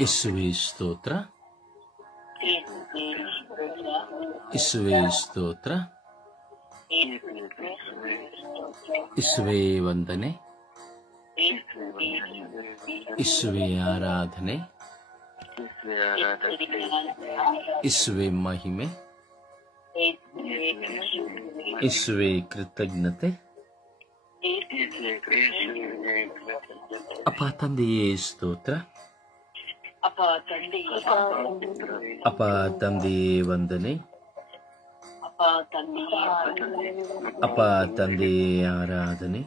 ಯೇಸುವೇ ಸ್ತೋತ್ರ, ಯೇಸುವೇ ಸ್ತೋತ್ರ, ಯೇಸುವೇ ವಂದನೆ, ಯೇಸುವೇ ಆರಾಧನೆ, ಯೇಸುವೇ ಮಹಿಮೆ, ಯೇಸುವೇ ಕೃತಜ್ಞತೆ. ಅಪ್ಪ ತಂದೆಯೇ ಸ್ತೋತ್ರ, ಅಪ್ಪ ತಂದೆಯೇ ವಂದನೆ, ಅಪ್ಪ ತಂದೆಯೇ ಆರಾಧನೆ,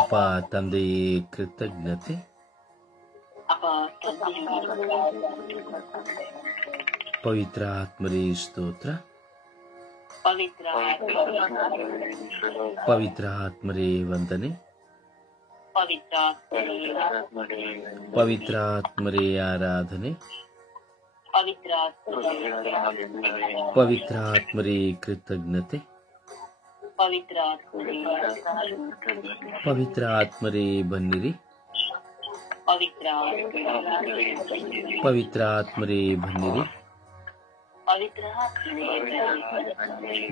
ಅಪ್ಪ ತಂದೆಯೇ ಕೃತಜ್ಞತೆ. ಪವಿತ್ರ ಆತ್ಮರೇ ಸ್ತೋತ್ರ, ಪವಿತ್ರ ಆತ್ಮರೇ ವಂದನೆ, ಪವಿತ್ರ ಆತ್ಮರೇ ಆರಾಧನೆ, ಪವಿತ್ರ ಆತ್ಮರೇ ಕೃತಜ್ಞತೆ, ಪವಿತ್ರ ಆತ್ಮರೇ ಬನ್ನಿರಿ, ಪವಿತ್ರ ಆತ್ಮರೇ ಬನ್ನಿರಿ.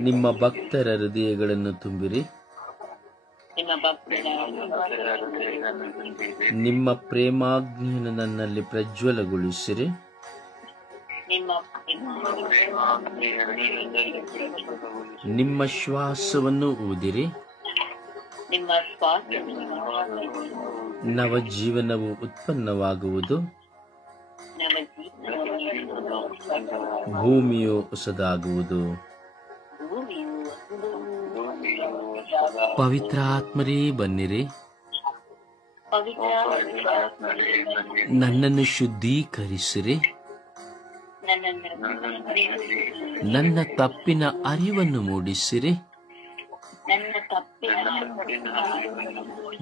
ನಿಮ್ಮ ಭಕ್ತರ ಹೃದಯಗಳನ್ನು ತುಂಬಿರಿ, ನಿಮ್ಮ ಪ್ರೇಮಾಗ್ನಿಯನ್ನು ನನ್ನಲ್ಲಿ ಪ್ರಜ್ವಲಗೊಳಿಸಿರಿ. ನಿಮ್ಮ ಶ್ವಾಸವನ್ನು ಊದಿರಿ, ನವಜೀವನವು ಉತ್ಪನ್ನವಾಗುವುದು, ಭೂಮಿಯು ಹೊಸದಾಗುವುದು. ಪವಿತ್ರ ಆತ್ಮರೇ ಬನ್ನಿರಿ, ನನ್ನನ್ನು ಶುದ್ಧೀಕರಿಸಿರಿ, ನನ್ನ ತಪ್ಪಿನ ಅರಿವನ್ನು ಮೂಡಿಸಿರಿ,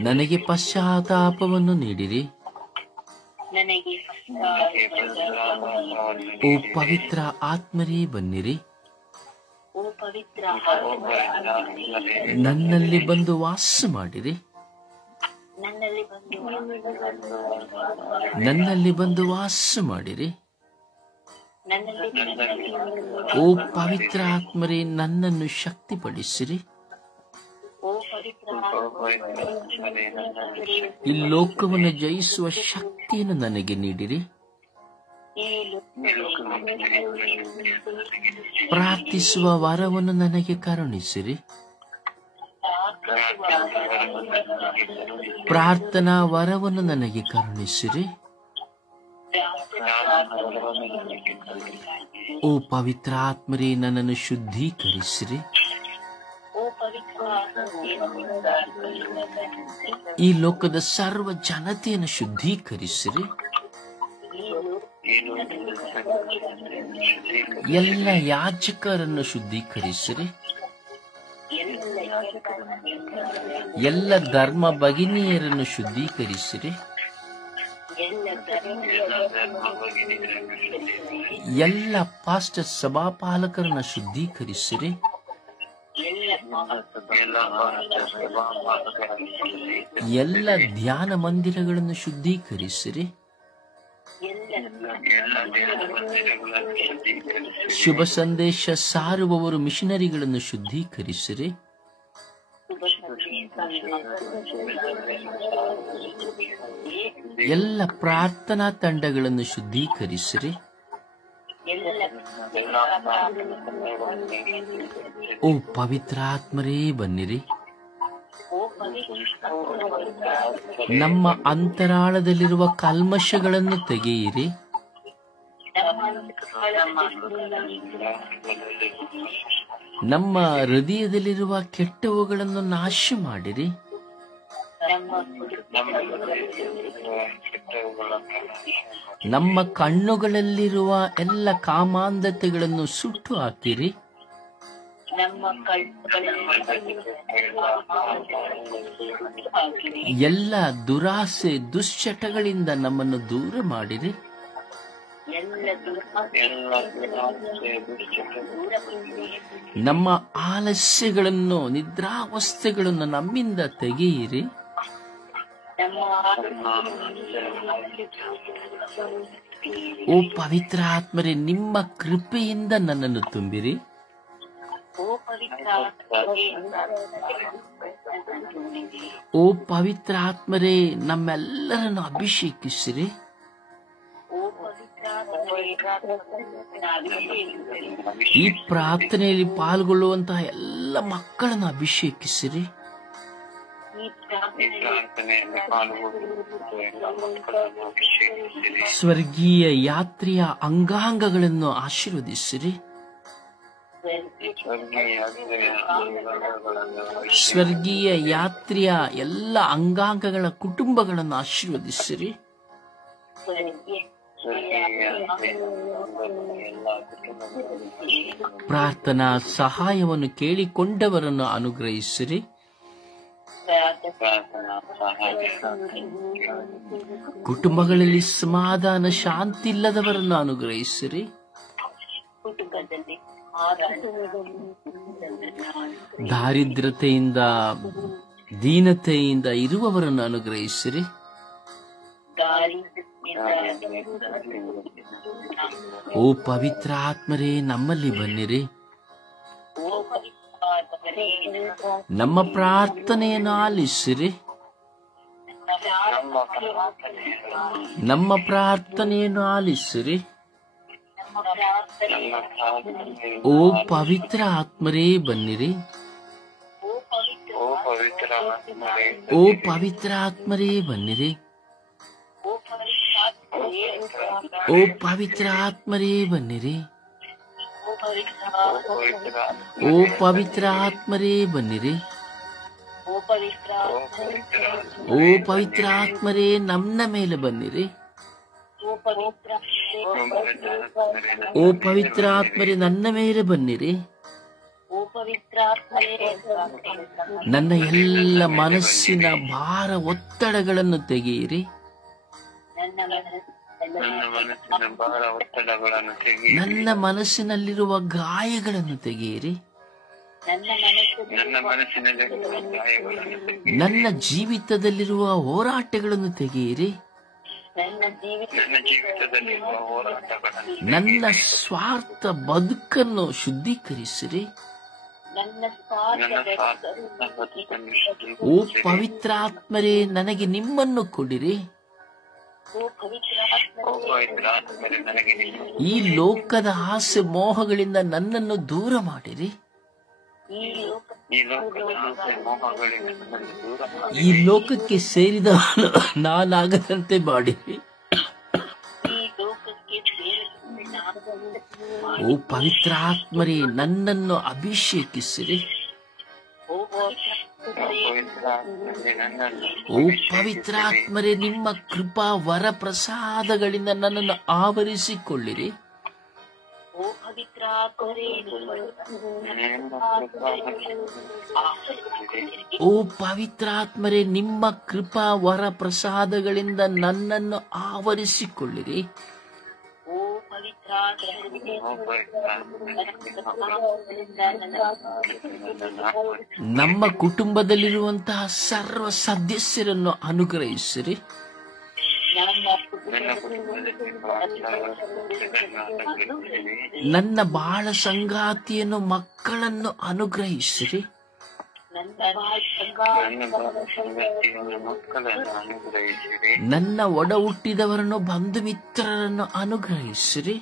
ನನಗೆ ಪಶ್ಚಾತ್ತಾಪವನ್ನು ನೀಡಿರಿ. ಓ ಪವಿತ್ರ ಆತ್ಮರೇ ಬನ್ನಿರಿ, ನನ್ನಲ್ಲಿ ಬಂದು ವಾಸ ಮಾಡಿರಿ, ನನ್ನಲ್ಲಿ ಬಂದು ವಾಸ ಮಾಡಿರಿ. ಓ ಪವಿತ್ರ ಆತ್ಮರೇ ನನ್ನನ್ನು ಶಕ್ತಿಪಡಿಸಿರಿ, ಈ ಲೋಕವನ್ನು ಜಯಿಸುವ ಶಕ್ತಿಯನ್ನು ನನಗೆ ನೀಡಿರಿ. ಪ್ರಾರ್ಥಿಸುವ ವರವನ್ನು ನನಗೆ ಕರುಣಿಸಿರಿ, ಪ್ರಾರ್ಥನಾ ವರವನ್ನು ನನಗೆ ಕರುಣಿಸಿರಿ. ಓ ಪವಿತ್ರ ಆತ್ಮರೇ ನನ್ನನ್ನು ಶುದ್ಧೀಕರಿಸಿರಿ, ಈ ಲೋಕದ ಸರ್ವ ಜನತೆಯನ್ನು ಶುದ್ಧೀಕರಿಸಿರಿ. ಎಲ್ಲ ಯಾಜಕರನ್ನು ಶುದ್ಧೀಕರಿಸಿರಿ, ಎಲ್ಲ ಧರ್ಮ ಭಗಿನಿಯರನ್ನು ಶುದ್ಧೀಕರಿಸಿರಿ, ಎಲ್ಲ ಪಾಸ್ಟರ್ ಸಭಾಪಾಲಕರನ್ನು ಶುದ್ಧೀಕರಿಸಿರಿ, ಎಲ್ಲ ಧ್ಯಾನ ಮಂದಿರಗಳನ್ನು ಶುದ್ಧೀಕರಿಸಿರಿ, ಶುಭ ಸಂದೇಶ ಸಾರುವವರು ಮಿಷನರಿಗಳನ್ನು ಶುದ್ಧೀಕರಿಸಿರಿ, ಎಲ್ಲ ಪ್ರಾರ್ಥನಾ ತಂಡಗಳನ್ನು ಶುದ್ಧೀಕರಿಸಿರಿ. ಓ ಪವಿತ್ರ ಆತ್ಮರೇ ಬನ್ನಿರಿ, ನಮ್ಮ ಅಂತರಾಳದಲ್ಲಿರುವ ಕಲ್ಮಶಗಳನ್ನು ತೆಗೆಯಿರಿ, ನಮ್ಮ ಹೃದಯದಲ್ಲಿರುವ ಕೆಟ್ಟವುಗಳನ್ನು ನಾಶ ಮಾಡಿರಿ, ನಮ್ಮ ಕಣ್ಣುಗಳಲ್ಲಿರುವ ಎಲ್ಲ ಕಾಮಾಂಧತೆಗಳನ್ನು ಸುಟ್ಟು ಹಾಕಿರಿ, ಎಲ್ಲ ದುರಾಸೆ ದುಶ್ಚಟಗಳಿಂದ ನಮ್ಮನ್ನು ದೂರ ಮಾಡಿರಿ, ನಮ್ಮ ಆಲಸ್ಯಗಳನ್ನು, ನಿದ್ರಾವಸ್ಥೆಗಳನ್ನು ನಮ್ಮಿಂದ ತೆಗೆಯಿರಿ. ಓ ಪವಿತ್ರ ಆತ್ಮರೇ, ನಿಮ್ಮ ಕೃಪೆಯಿಂದ ನನ್ನನ್ನು ತುಂಬಿರಿ. ಓ ಪವಿತ್ರ ಆತ್ಮರೇ, ನಮ್ಮೆಲ್ಲರನ್ನು ಅಭಿಷೇಕಿಸಿರಿ. ಈ ಪ್ರಾರ್ಥನೆಯಲ್ಲಿ ಪಾಲ್ಗೊಳ್ಳುವಂತಹ ಎಲ್ಲ ಮಕ್ಕಳನ್ನು ಅಭಿಷೇಕಿಸಿರಿ. ಸ್ವರ್ಗೀಯ ಯಾತ್ರೆಯ ಅಂಗಾಂಗಗಳನ್ನು ಆಶೀರ್ವದಿಸಿರಿ. ಸ್ವರ್ಗೀಯ ಯಾತ್ರೆಯ ಎಲ್ಲ ಅಂಗಾಂಗಗಳ ಕುಟುಂಬಗಳನ್ನು ಆಶೀರ್ವದಿಸಿರಿ. ಪ್ರಾರ್ಥನಾ ಸಹಾಯವನ್ನು ಕೇಳಿಕೊಂಡವರನ್ನು ಅನುಗ್ರಹಿಸಿರಿ. ಕುಟುಂಬಗಳಲ್ಲಿ ಸಮಾಧಾನ, ಶಾಂತಿ ಇಲ್ಲದವರನ್ನು ಅನುಗ್ರಹಿಸಿರಿ. ದಾರಿದ್ರ್ಯತೆಯಿಂದ, ದೀನತೆಯಿಂದ ಇರುವವರನ್ನು ಅನುಗ್ರಹಿಸಿರಿ. ಓ ಪವಿತ್ರ ಆತ್ಮರೇ, ನಮ್ಮಲ್ಲಿ ಬನ್ನಿರಿ. ನಮ್ಮ ಪ್ರಾರ್ಥನೆಯನ್ನು ಆಲಿಸಿರಿ. ನಮ್ಮ ಪ್ರಾರ್ಥನೆಯನ್ನು ಆಲಿಸಿರಿ. ಓ ಪವಿತ್ರ ಆತ್ಮರೇ, ಬನ್ನಿರಿ. ಓ ಪವಿತ್ರ ಆತ್ಮರೇ, ಬನ್ನಿರಿ. ಓ ಪವಿತ್ರ ಆತ್ಮರೇ, ಬನ್ನಿರಿ. ಓ ಪವಿತ್ರ ಆತ್ಮರೇ, ಬನ್ನಿರಿ. ಓ ಪವಿತ್ರ ಆತ್ಮರೇ, ನನ್ನ ಮೇಲೆ ಬನ್ನಿರಿ. ಓ ಪವಿತ್ರ ಆತ್ಮರೇ, ನನ್ನ ಮೇಲೆ ಬನ್ನಿರಿ. ನನ್ನ ಎಲ್ಲ ಮನಸ್ಸಿನ ಭಾರ, ಒತ್ತಡಗಳನ್ನು ತೆಗೆಯಿರಿ. ನನ್ನ ಮನಸ್ಸಿನಲ್ಲಿರುವ ಗಾಯಗಳನ್ನು ತೆಗೆಯಿರಿ. ನನ್ನ ಜೀವಿತದಲ್ಲಿರುವ ಹೋರಾಟಗಳನ್ನು ತೆಗೆಯಿರಿ. ನನ್ನ ಸ್ವಾರ್ಥ ಬದುಕನ್ನು ಶುದ್ಧೀಕರಿಸಿರಿ. ಓ ಪವಿತ್ರ ಆತ್ಮರೇ, ನನಗೆ ನಿಮ್ಮನ್ನು ಕೊಡಿರಿ. ಈ ಲೋಕದ ಆಸೆ ಮೋಹಗಳಿಂದ ನನ್ನನ್ನು ದೂರ ಮಾಡಿರಿ. ಈ ಲೋಕಕ್ಕೆ ಸೇರಿದವನು ನಾನಾಗದಂತೆ ಮಾಡಿರಿ. ಓ ಪವಿತ್ರ ಆತ್ಮರೇ, ನನ್ನನ್ನು ಅಭಿಷೇಕಿಸಿರಿ. ಓ ಪವಿತ್ರ ಆತ್ಮರೇ, ನಿಮ್ಮ ಕೃಪಾ ವರ ಪ್ರಸಾದಗಳಿಂದ ನನ್ನನ್ನು ಆವರಿಸಿಕೊಳ್ಳಿರಿ. ಓ ಪವಿತ್ರ ಆತ್ಮರೇ, ನಿಮ್ಮ ಕೃಪಾ ವರ ಪ್ರಸಾದಗಳಿಂದ ನನ್ನನ್ನು ಆವರಿಸಿಕೊಳ್ಳಿರಿ. ನಮ್ಮ ಕುಟುಂಬದಲ್ಲಿರುವಂತಹ ಸರ್ವ ಸದಸ್ಯರನ್ನು ಅನುಗ್ರಹಿಸಿರಿ. ನನ್ನ ಬಾಳ ಸಂಗಾತಿಯನ್ನು, ಮಕ್ಕಳನ್ನು ಅನುಗ್ರಹಿಸಿರಿ. ನನ್ನ ಒಡ ಹುಟ್ಟಿದವರನ್ನು, ಬಂಧು ಮಿತ್ರರನ್ನು ಅನುಗ್ರಹಿಸಿರಿ.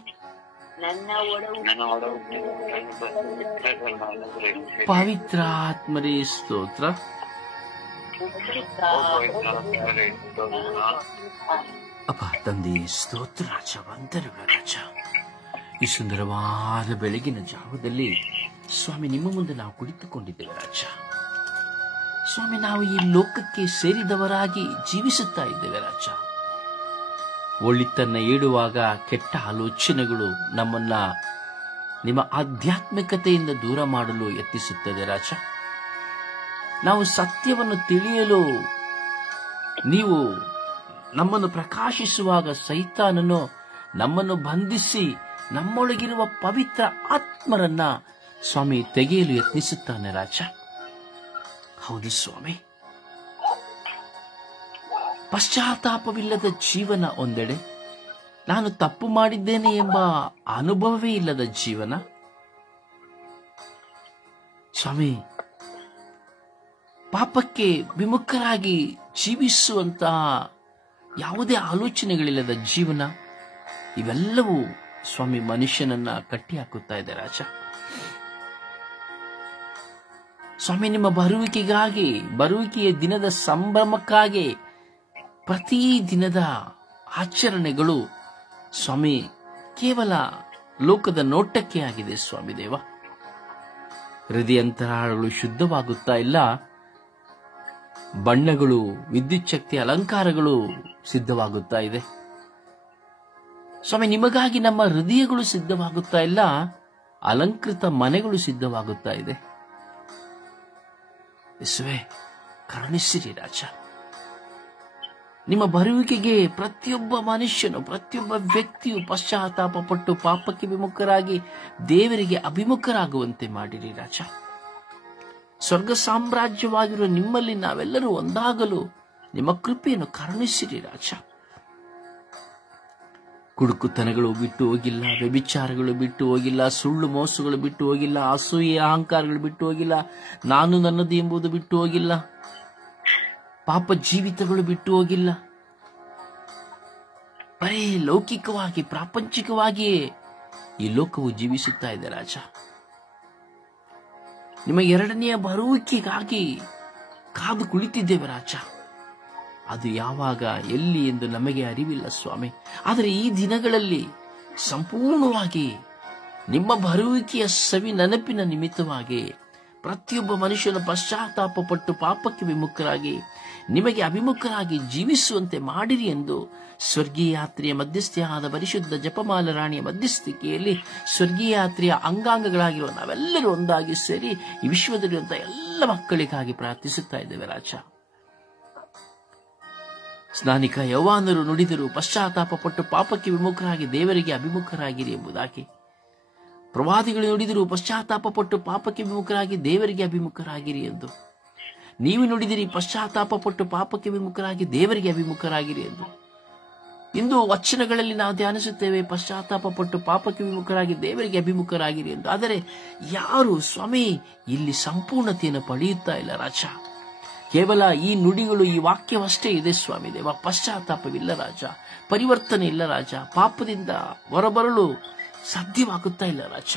ಪವಿತ್ರ ಆತ್ಮರೇ, ಸ್ತೋತ್ರ. ಅಪ್ಪ ತಂದೆ, ಸ್ತೋತ್ರ ರಾಜ, ವಂದನೆಗಳ ರಾಜ. ಈ ಸುಂದರವಾದ ಬೆಳಗಿನ ಜಾವದಲ್ಲಿ ಸ್ವಾಮಿ, ನಿಮ್ಮ ಮುಂದೆ ನಾವು ಕುಳಿತುಕೊಂಡಿದ್ದೇವೆ ರಾಜ. ಸ್ವಾಮಿ, ನಾವು ಈ ಲೋಕಕ್ಕೆ ಸೇರಿದವರಾಗಿ ಜೀವಿಸುತ್ತಾ ಇದ್ದೇವೆ ರಾಜ. ಒಳಿತನ್ನ ಏಳುವಾಗ ಕೆಟ್ಟ ಆಲೋಚನೆಗಳು ನಮ್ಮನ್ನ ನಿಮ್ಮ ಆಧ್ಯಾತ್ಮಿಕತೆಯಿಂದ ದೂರ ಮಾಡಲು ಯತ್ನಿಸುತ್ತದೆ ರಾಜ. ನಾವು ಸತ್ಯವನ್ನು ತಿಳಿಯಲು ನೀವು ನಮ್ಮನ್ನು ಪ್ರಕಾಶಿಸುವಾಗ ಸೈತಾನನು ನಮ್ಮನ್ನು ಬಂಧಿಸಿ ನಮ್ಮೊಳಗಿರುವ ಪವಿತ್ರ ಆತ್ಮರನ್ನ ಸ್ವಾಮಿ ತೆಗೆಯಲು ಯತ್ನಿಸುತ್ತಾನೆ ರಾಜ. ಹೌದು ಸ್ವಾಮಿ, ಪಶ್ಚಾತ್ತಾಪವಿಲ್ಲದ ಜೀವನ ಒಂದೆಡೆ, ನಾನು ತಪ್ಪು ಮಾಡಿದ್ದೇನೆ ಎಂಬ ಅನುಭವವೇ ಇಲ್ಲದ ಜೀವನ. ಸ್ವಾಮಿ, ಪಾಪಕ್ಕೆ ವಿಮುಖರಾಗಿ ಜೀವಿಸುವಂತಹ ಯಾವುದೇ ಆಲೋಚನೆಗಳಿಲ್ಲದ ಜೀವನ, ಇವೆಲ್ಲವೂ ಸ್ವಾಮಿ ಮನುಷ್ಯನನ್ನ ಕಟ್ಟಿ ಹಾಕುತ್ತಾ ಇದೆ ರಾಜ. ಸ್ವಾಮಿ, ನಿಮ್ಮ ಬರುವಿಕೆಯ ದಿನದ ಸಂಭ್ರಮಕ್ಕಾಗಿ ಪ್ರತಿ ದಿನದ ಆಚರಣೆಗಳು ಸ್ವಾಮಿ ಕೇವಲ ಲೋಕದ ನೋಟಕ್ಕೆ ಆಗಿದೆ ಸ್ವಾಮಿ ದೇವ. ಹೃದಯಾಂತರಾಳಗಳು ಶುದ್ಧವಾಗುತ್ತಾ ಇಲ್ಲ, ಬಣ್ಣಗಳು, ವಿದ್ಯುತ್ ಶಕ್ತಿ, ಅಲಂಕಾರಗಳು ಸಿದ್ಧವಾಗುತ್ತಾ ಇದೆ ಸ್ವಾಮಿ. ನಿಮಗಾಗಿ ನಮ್ಮ ಹೃದಯಗಳು ಸಿದ್ಧವಾಗುತ್ತಾ ಇಲ್ಲ, ಅಲಂಕೃತ ಮನೆಗಳು ಸಿದ್ಧವಾಗುತ್ತಾ ಇದೆ. ಯೇಸುವೇ, ಕರುಣಿಸಿರಿ ರಾಜ. ನಿಮ್ಮ ಬರುವಿಕೆಗೆ ಪ್ರತಿಯೊಬ್ಬ ಮನುಷ್ಯನು, ಪ್ರತಿಯೊಬ್ಬ ವ್ಯಕ್ತಿಯು ಪಶ್ಚಾತ್ತಾಪ ಪಟ್ಟು ಪಾಪಕ್ಕೆ ವಿಮುಖರಾಗಿ ದೇವರಿಗೆ ಅಭಿಮುಖರಾಗುವಂತೆ ಮಾಡಿರಿ ರಾಜ. ಸ್ವರ್ಗ ಸಾಮ್ರಾಜ್ಯವಾಗಿರುವ ನಿಮ್ಮಲ್ಲಿ ನಾವೆಲ್ಲರೂ ಒಂದಾಗಲು ನಿಮ್ಮ ಕೃಪೆಯನ್ನು ಕರುಣಿಸಿರಿ ರಾಜ. ಕುಡುಕುತನಗಳು ಬಿಟ್ಟು ಹೋಗಿಲ್ಲ, ವ್ಯಭಿಚಾರಗಳು ಬಿಟ್ಟು ಹೋಗಿಲ್ಲ, ಸುಳ್ಳು ಮೋಸಗಳು ಬಿಟ್ಟು ಹೋಗಿಲ್ಲ, ಅಸೂಯೆ ಅಹಂಕಾರಗಳು ಬಿಟ್ಟು ಹೋಗಿಲ್ಲ, ನಾನು ನನ್ನದು ಎಂಬುದು ಬಿಟ್ಟು ಹೋಗಿಲ್ಲ, ಪಾಪ ಜೀವಿತಗಳು ಬಿಟ್ಟು ಹೋಗಿಲ್ಲ. ಬರೀ ಲೌಕಿಕವಾಗಿ, ಪ್ರಾಪಂಚಿಕವಾಗಿಯೇ ಈ ಲೋಕವು ಜೀವಿಸುತ್ತಾ ಇದೆ ರಾಜ. ನಿಮ್ಮ ಎರಡನೆಯ ಬರುವಿಕೆಗಾಗಿ ಕಾದು ಕುಳಿತಿದ್ದೇವೆ ರಾಜ. ಅದು ಯಾವಾಗ, ಎಲ್ಲಿ ಎಂದು ನಮಗೆ ಅರಿವಿಲ್ಲ ಸ್ವಾಮಿ. ಆದರೆ ಈ ದಿನಗಳಲ್ಲಿ ಸಂಪೂರ್ಣವಾಗಿ ನಿಮ್ಮ ಬರುವಿಕೆಯ ಸವಿ ನೆನಪಿನ ನಿಮಿತ್ತವಾಗಿ ಪ್ರತಿಯೊಬ್ಬ ಮನುಷ್ಯನ ಪಶ್ಚಾತ್ತಾಪ ಪಟ್ಟು ಪಾಪಕ್ಕೆ ವಿಮುಖರಾಗಿ ನಿಮಗೆ ಅಭಿಮುಖರಾಗಿ ಜೀವಿಸುವಂತೆ ಮಾಡಿರಿ ಎಂದು ಸ್ವರ್ಗೀಯ ಯಾತ್ರೆಯ ಮಧ್ಯಸ್ಥೆಯಾದ ಪರಿಶುದ್ಧ ಜಪಮಾಲ ರಾಣಿಯ ಮಧ್ಯಸ್ಥಿಕೆಯಲ್ಲಿ ಸ್ವರ್ಗೀಯ ಯಾತ್ರೆಯ ಅಂಗಾಂಗಗಳಾಗಿರುವ ನಾವೆಲ್ಲರೂ ಒಂದಾಗಿ ಸೇರಿ ಈ ವಿಶ್ವದಲ್ಲಿರುವಂತಹ ಎಲ್ಲ ಮಕ್ಕಳಿಗಾಗಿ ಪ್ರಾರ್ಥಿಸುತ್ತಾ ಇದ್ದೇವೆ ರಾಜ. ಸ್ನಾನಿಕ ಯೌವಾನರು ನುಡಿದರು, ಪಶ್ಚಾತ್ತಾಪ ಪಟ್ಟು ಪಾಪಕ್ಕೆ ವಿಮುಖರಾಗಿ ದೇವರಿಗೆ ಅಭಿಮುಖರಾಗಿರಿ ಎಂಬುದಾಗಿ. ಪ್ರವಾದಿಗಳು ನುಡಿದರು, ಪಶ್ಚಾತ್ತಾಪ ಪಟ್ಟು ಪಾಪಕ್ಕೆ ವಿಮುಖರಾಗಿ ದೇವರಿಗೆ ಅಭಿಮುಖರಾಗಿರಿ ಎಂದು. ನೀವು ನುಡಿದಿರಿ, ಪಶ್ಚಾತ್ತಾಪ ಪಟ್ಟು ಪಾಪಕ್ಕೆ ವಿಮುಖರಾಗಿ ದೇವರಿಗೆ ಅಭಿಮುಖರಾಗಿರಿ ಎಂದು. ಇಂದು ವಚನಗಳಲ್ಲಿ ನಾವು ಧ್ಯಾನಿಸುತ್ತೇವೆ, ಪಶ್ಚಾತ್ತಾಪ ಪಟ್ಟು ಪಾಪಕ್ಕೆ ವಿಮುಖರಾಗಿ ದೇವರಿಗೆ ಅಭಿಮುಖರಾಗಿರಿ ಎಂದು. ಆದರೆ ಯಾರು ಸ್ವಾಮಿ ಇಲ್ಲಿ ಸಂಪೂರ್ಣತೆಯನ್ನು ಪಡೆಯುತ್ತಾ ಇಲ್ಲ ರಾಜ. ಕೇವಲ ಈ ನುಡಿಗಳು, ಈ ವಾಕ್ಯವಷ್ಟೇ ಇದೆ ಸ್ವಾಮಿ ದೇವ. ಪಶ್ಚಾತ್ತಾಪವಿಲ್ಲ ರಾಜ, ಪರಿವರ್ತನೆ ಇಲ್ಲ ರಾಜ, ಪಾಪದಿಂದ ಹೊರಬರಲು ಸಾಧ್ಯವಾಗುತ್ತಾ ಇಲ್ಲ ರಾಜ.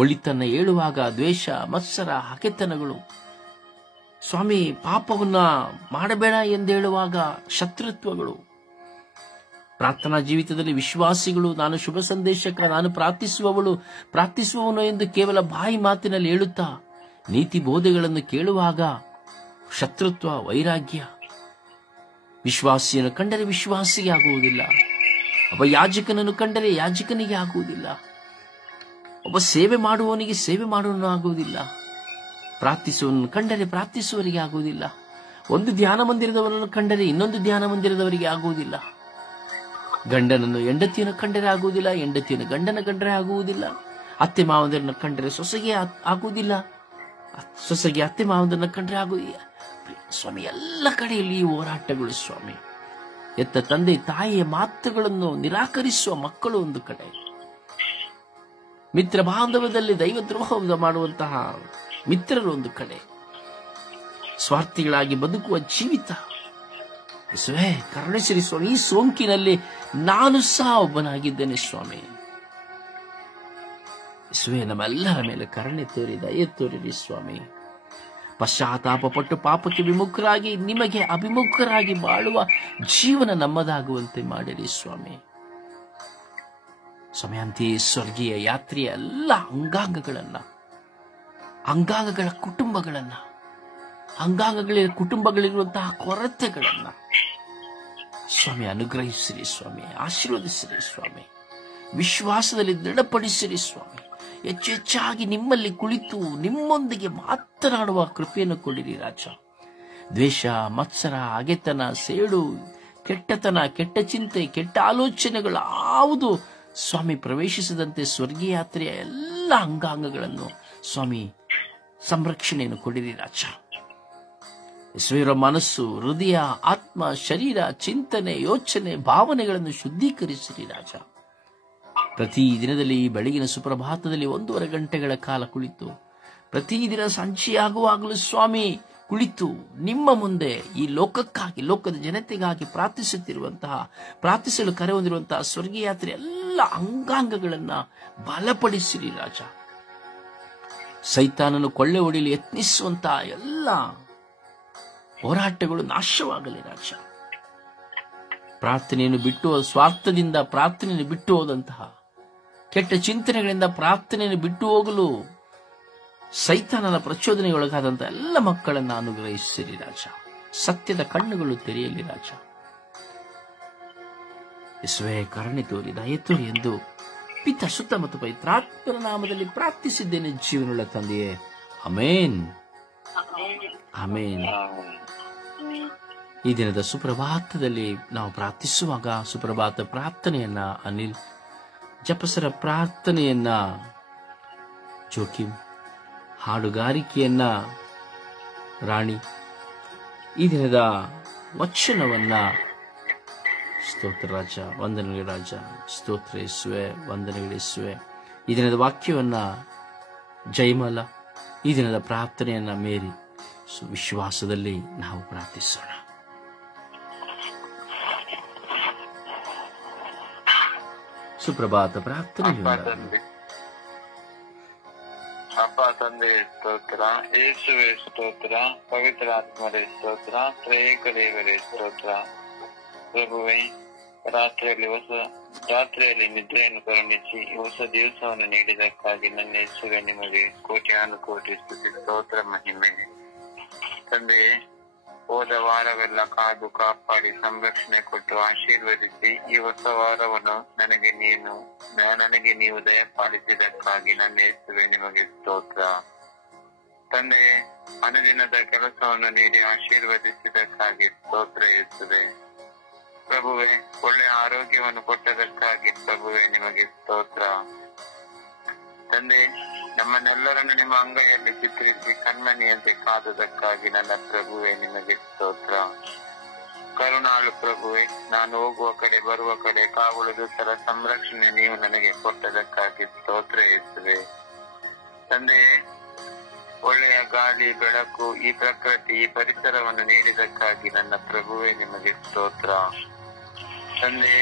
ಒಳಿತನ್ನ ಹೇಳುವಾಗ ದ್ವೇಷ, ಮತ್ಸರ, ಹಗೆತನಗಳು ಸ್ವಾಮಿ, ಪಾಪವನ್ನ ಮಾಡಬೇಡ ಎಂದು ಹೇಳುವಾಗ ಶತ್ರುತ್ವಗಳು, ಪ್ರಾರ್ಥನಾ ಜೀವಿತದಲ್ಲಿ ವಿಶ್ವಾಸಿಗಳು ನಾನು ಶುಭ ಸಂದೇಶಕ, ನಾನು ಪ್ರಾರ್ಥಿಸುವವನು ಎಂದು ಕೇವಲ ಬಾಯಿ ಮಾತಿನಲ್ಲಿ ಹೇಳುತ್ತಾ ನೀತಿ ಬೋಧೆಗಳನ್ನು ಕೇಳುವಾಗ ಶತ್ರುತ್ವ, ವೈರಾಗ್ಯ. ವಿಶ್ವಾಸಿಯನ್ನು ಕಂಡರೆ ವಿಶ್ವಾಸಿಗೆ ಆಗುವುದಿಲ್ಲ, ಒಬ್ಬ ಯಾಜಕನನ್ನು ಕಂಡರೆ ಯಾಜಕನಿಗೆ ಆಗುವುದಿಲ್ಲ, ಒಬ್ಬ ಸೇವೆ ಮಾಡುವವನಿಗೆ ಸೇವೆ ಮಾಡುವವನು ಆಗುವುದಿಲ್ಲ, ಪ್ರಾರ್ಥಿಸುವವನನ್ನು ಕಂಡರೆ ಪ್ರಾರ್ಥಿಸುವವರಿಗೆ ಆಗುವುದಿಲ್ಲ, ಒಂದು ಧ್ಯಾನ ಮಂದಿರದವನನ್ನು ಕಂಡರೆ ಇನ್ನೊಂದು ಧ್ಯಾನ ಮಂದಿರದವರಿಗೆ ಆಗುವುದಿಲ್ಲ, ಗಂಡನನ್ನು ಹೆಂಡತಿಯನ್ನು ಕಂಡರೆ ಆಗುವುದಿಲ್ಲ, ಹೆಂಡತಿಯನ್ನು ಗಂಡನ ಕಂಡರೆ ಆಗುವುದಿಲ್ಲ, ಅತ್ತೆ ಮಾವಂದಿರನ್ನು ಕಂಡರೆ ಸೊಸೆಗೆ ಆಗುವುದಿಲ್ಲ, ಸೊಸೆಗೆ ಅತ್ತೆ ಮಾವಂದಿರನ್ನು ಕಂಡರೆ ಆಗುವುದಿಲ್ಲ ಸ್ವಾಮಿ. ಎಲ್ಲ ಕಡೆಯಲ್ಲಿ ಈ ಹೋರಾಟಗಳು ಸ್ವಾಮಿ. ಎತ್ತ ತಂದೆ ತಾಯಿಯ ಮಾತುಗಳನ್ನು ನಿರಾಕರಿಸುವ ಮಕ್ಕಳು ಒಂದು ಕಡೆ, ಮಿತ್ರ ಬಾಂಧವದಲ್ಲಿ ದೈವದ್ರೋಹ ಮಾಡುವಂತಹ ಮಿತ್ರರು ಒಂದು ಕಡೆ, ಸ್ವಾರ್ಥಿಗಳಾಗಿ ಬದುಕುವ ಜೀವಿತ. ಕರುಣಿಸಿರಿ ಸ್ವಾಮಿ. ಈ ಸೋಂಕಿನಲ್ಲಿ ನಾನು ಸಹ ಒಬ್ಬನಾಗಿದ್ದೇನೆ ಸ್ವಾಮಿ. ನಮ್ಮೆಲ್ಲರ ಮೇಲೆ ಕರುಣೆ ತೋರಿ ದಯೆ ತೋರಿರಿ ಸ್ವಾಮಿ. ಪಶ್ಚಾತ್ತಾಪ ಪಟ್ಟು ಪಾಪಕ್ಕೆ ವಿಮುಖರಾಗಿ ನಿಮಗೆ ಅಭಿಮುಖರಾಗಿ ಬಾಳುವ ಜೀವನ ನಮ್ಮದಾಗುವಂತೆ ಮಾಡಿರಿ ಸ್ವಾಮಿ. ಸಮಯಾಂತೆಯೇ ಸ್ವರ್ಗೀಯ ಯಾತ್ರೆಯ ಎಲ್ಲ ಅಂಗಾಂಗಗಳ ಕುಟುಂಬಗಳಿರುವಂತಹ ಕೊರತೆಗಳನ್ನ ಸ್ವಾಮಿ ಅನುಗ್ರಹಿಸಿರಿ ಸ್ವಾಮಿ, ಆಶೀರ್ವದಿಸಿರಿ ಸ್ವಾಮಿ, ವಿಶ್ವಾಸದಲ್ಲಿ ದೃಢಪಡಿಸಿರಿ ಸ್ವಾಮಿ. ಹೆಚ್ಚಾಗಿ ನಿಮ್ಮಲ್ಲಿ ಕುಳಿತು ನಿಮ್ಮೊಂದಿಗೆ ಮಾತನಾಡುವ ಕೃಪೆಯನ್ನು ಕೊಡಿರಿ ರಾಜ. ದ್ವೇಷ, ಮತ್ಸರ, ಹಗೆತನ, ಸೇಡು, ಕೆಟ್ಟತನ, ಕೆಟ್ಟ ಚಿಂತೆ, ಕೆಟ್ಟ ಆಲೋಚನೆಗಳು ಯಾವುದು ಸ್ವಾಮಿ ಪ್ರವೇಶಿಸದಂತೆ ಸ್ವರ್ಗೀಯ ಯಾತ್ರೆಯ ಎಲ್ಲ ಅಂಗಾಂಗಗಳನ್ನು ಸ್ವಾಮಿ ಸಂರಕ್ಷಣೆಯನ್ನು ಕೊಡಿರಿ ರಾಜ. ಯೇಸುವಿನ ಮನಸ್ಸು, ಹೃದಯ, ಆತ್ಮ, ಶರೀರ, ಚಿಂತನೆ, ಯೋಚನೆ, ಭಾವನೆಗಳನ್ನು ಶುದ್ಧೀಕರಿಸಿರಿ ರಾಜ. ಪ್ರತಿ ದಿನದಲ್ಲಿ ಈ ಬೆಳಗಿನ ಸುಪ್ರಭಾತದಲ್ಲಿ 1.5 ಗಂಟೆಗಳ ಕಾಲ ಕುಳಿತು, ಪ್ರತಿದಿನ ಸಂಜೆಯಾಗುವಾಗಲೂ ಸ್ವಾಮಿ ಕುಳಿತು ನಿಮ್ಮ ಮುಂದೆ ಈ ಲೋಕಕ್ಕಾಗಿ, ಲೋಕದ ಜನತೆಗಾಗಿ ಪ್ರಾರ್ಥಿಸಲು ಕರೆ ಹೊಂದಿರುವಂತಹ ಸ್ವರ್ಗೀಯ ಯಾತ್ರೆ ಎಲ್ಲ ಅಂಗಾಂಗಗಳನ್ನ ಬಲಪಡಿಸಿರಿ ರಾಜ. ಸೈತಾನನು ಕೊಳ್ಳೆ ಹೊಡೆಯಲು ಯತ್ನಿಸುವಂತಹ ಎಲ್ಲ ಹೋರಾಟಗಳು ನಾಶವಾಗಲಿ ರಾಜ. ಪ್ರಾರ್ಥನೆಯನ್ನು ಬಿಟ್ಟು, ಸ್ವಾರ್ಥದಿಂದ ಪ್ರಾರ್ಥನೆಯನ್ನು ಬಿಟ್ಟು ಹೋದಂತಹ, ಕೆಟ್ಟ ಚಿಂತನೆಗಳಿಂದ ಪ್ರಾರ್ಥನೆಯನ್ನು ಬಿಟ್ಟು ಹೋಗಲು ಸೈತಾನನ ಪ್ರಚೋದನೆಗೊಳಗಾದಂತಹ ಎಲ್ಲ ಮಕ್ಕಳನ್ನು ಅನುಗ್ರಹಿಸಿರಿ ರಾಜ. ಸತ್ಯದ ಕಣ್ಣುಗಳು ತೆರೆಯಲಿ ರಾಜ. ಯೇಸುವೇ ಕರುಣೆ ತೋರಿ, ದಯೆ ತೋರಿ ಎಂದು ಪಿತ, ಸುತ್ತ ಮತ್ತು ಪವಿತ್ರಾತ್ಮನ ನಾಮದಲ್ಲಿ ಪ್ರಾರ್ಥಿಸಿದ್ದೇನೆ ಜೀವನುಳ್ಳ ತಂದೆಯೇ. ಆಮೇನ್, ಆಮೇನ್. ಈ ದಿನದ ಸುಪ್ರಭಾತದಲ್ಲಿ ನಾವು ಪ್ರಾರ್ಥಿಸುವಾಗ ಸುಪ್ರಭಾತ ಪ್ರಾರ್ಥನೆಯನ್ನ ಅನಿಲ್, ಜಪಸರ ಪ್ರಾರ್ಥನೆಯನ್ನ ಜೋಕಿಮ್, ಹಾಡುಗಾರಿಕೆಯನ್ನ ರಾಣಿ, ಈ ದಿನದ ವಚನವನ್ನ ಸ್ತೋತ್ರ ರಾಜ, ವಂದನೆಗಳ ರಾಜ, ಸ್ತೋತ್ರ ಯೇಸುವೆ, ವಂದನೆಗಳ ಯೇಸುವೆ. ಈ ದಿನದ ವಾಕ್ಯವನ್ನ ಜಯಮಾಲ, ಈ ದಿನದ ಪ್ರಾರ್ಥನೆಯನ್ನ ಮೇರಿ ವಿಶ್ವಾಸದಲ್ಲಿ ನಾವು ಪ್ರಾರ್ಥಿಸೋಣ. ಸುಪ್ರಭಾತ ಪ್ರಾರ್ಥನೆ. ಅಪ್ಪ ತಂದೆ ಸ್ತೋತ್ರ, ಯೇಸುವೆ ಸ್ತೋತ್ರ, ಪವಿತ್ರ ಆತ್ಮರೇ ಸ್ತೋತ್ರ, ತ್ರಿಯೇಕ ದೇವರೇ ಸ್ತೋತ್ರ. ಪ್ರಭುವೇ, ರಾತ್ರಿಯಲ್ಲಿ ನಿದ್ರೆಯನ್ನು ಕರುಣಿಸಿ ಹೊಸ ದಿವಸವನ್ನು ನೀಡಿದಕ್ಕಾಗಿ ನನ್ನ ಯೇಸುವೆ ನಿಮಗೆ ಕೋಟಿ ಸ್ತುತಿ, ಸ್ತೋತ್ರ, ಮಹಿಮೆ. ತಂದೆಯೇ, ಹೋದ ವಾರವೆಲ್ಲ ಕಾದು ಕಾಪಾಡಿ ಸಂರಕ್ಷಣೆ ಕೊಟ್ಟು ಆಶೀರ್ವದಿಸಿ ಈ ಹೊಸ ವಾರವನ್ನು ನನಗೆ ನೀವು ದಯಪಾಲಿಸಿದಕ್ಕಾಗಿ ನನ್ನ ಯೇಸುವೆ ನಿಮಗೆ ಸ್ತೋತ್ರ. ತಂದೆಯೇ, ಅನುದಿನದ ಕೆಲಸವನ್ನು ನೀಡಿ ಆಶೀರ್ವದಿಸಿದಕ್ಕಾಗಿ ಸ್ತೋತ್ರ ಯೇಸುವೆ. ಪ್ರಭುವೆ, ಒಳ್ಳೆಯ ಆರೋಗ್ಯವನ್ನು ಕೊಟ್ಟದಕ್ಕಾಗಿ ಪ್ರಭುವೆ ನಿಮಗೆ ಸ್ತೋತ್ರ. ತಂದೆ, ನಮ್ಮನ್ನೆಲ್ಲರನ್ನು ನಿಮ್ಮ ಅಂಗೈಯಲ್ಲಿ ಚಿತ್ರಿಸಿ ಕಣ್ಮಣಿಯಂತೆ ಕಾದುದಕ್ಕಾಗಿ ನನ್ನ ಪ್ರಭುವೆ ನಿಮಗೆ ಸ್ತೋತ್ರ. ಕರುಣಾಳು ಪ್ರಭುವೆ, ನಾನು ಹೋಗುವ ಕಡೆ ಬರುವ ಕಡೆ ಕಾವಲು ದೂತರ ಸಂರಕ್ಷಣೆ ನೀವು ನನಗೆ ಕೊಟ್ಟದಕ್ಕಾಗಿ ಸ್ತೋತ್ರ ಯೇಸುವೆ. ತಂದೆಯೇ, ಒಳ್ಳೆಯ ಗಾಳಿ, ಬೆಳಕು, ಈ ಪ್ರಕೃತಿ, ಈ ಪರಿಸರವನ್ನು ನೀಡಿದಕ್ಕಾಗಿ ನನ್ನ ಪ್ರಭುವೆ ನಿಮಗೆ ಸ್ತೋತ್ರ. ತಂದೆಯೇ,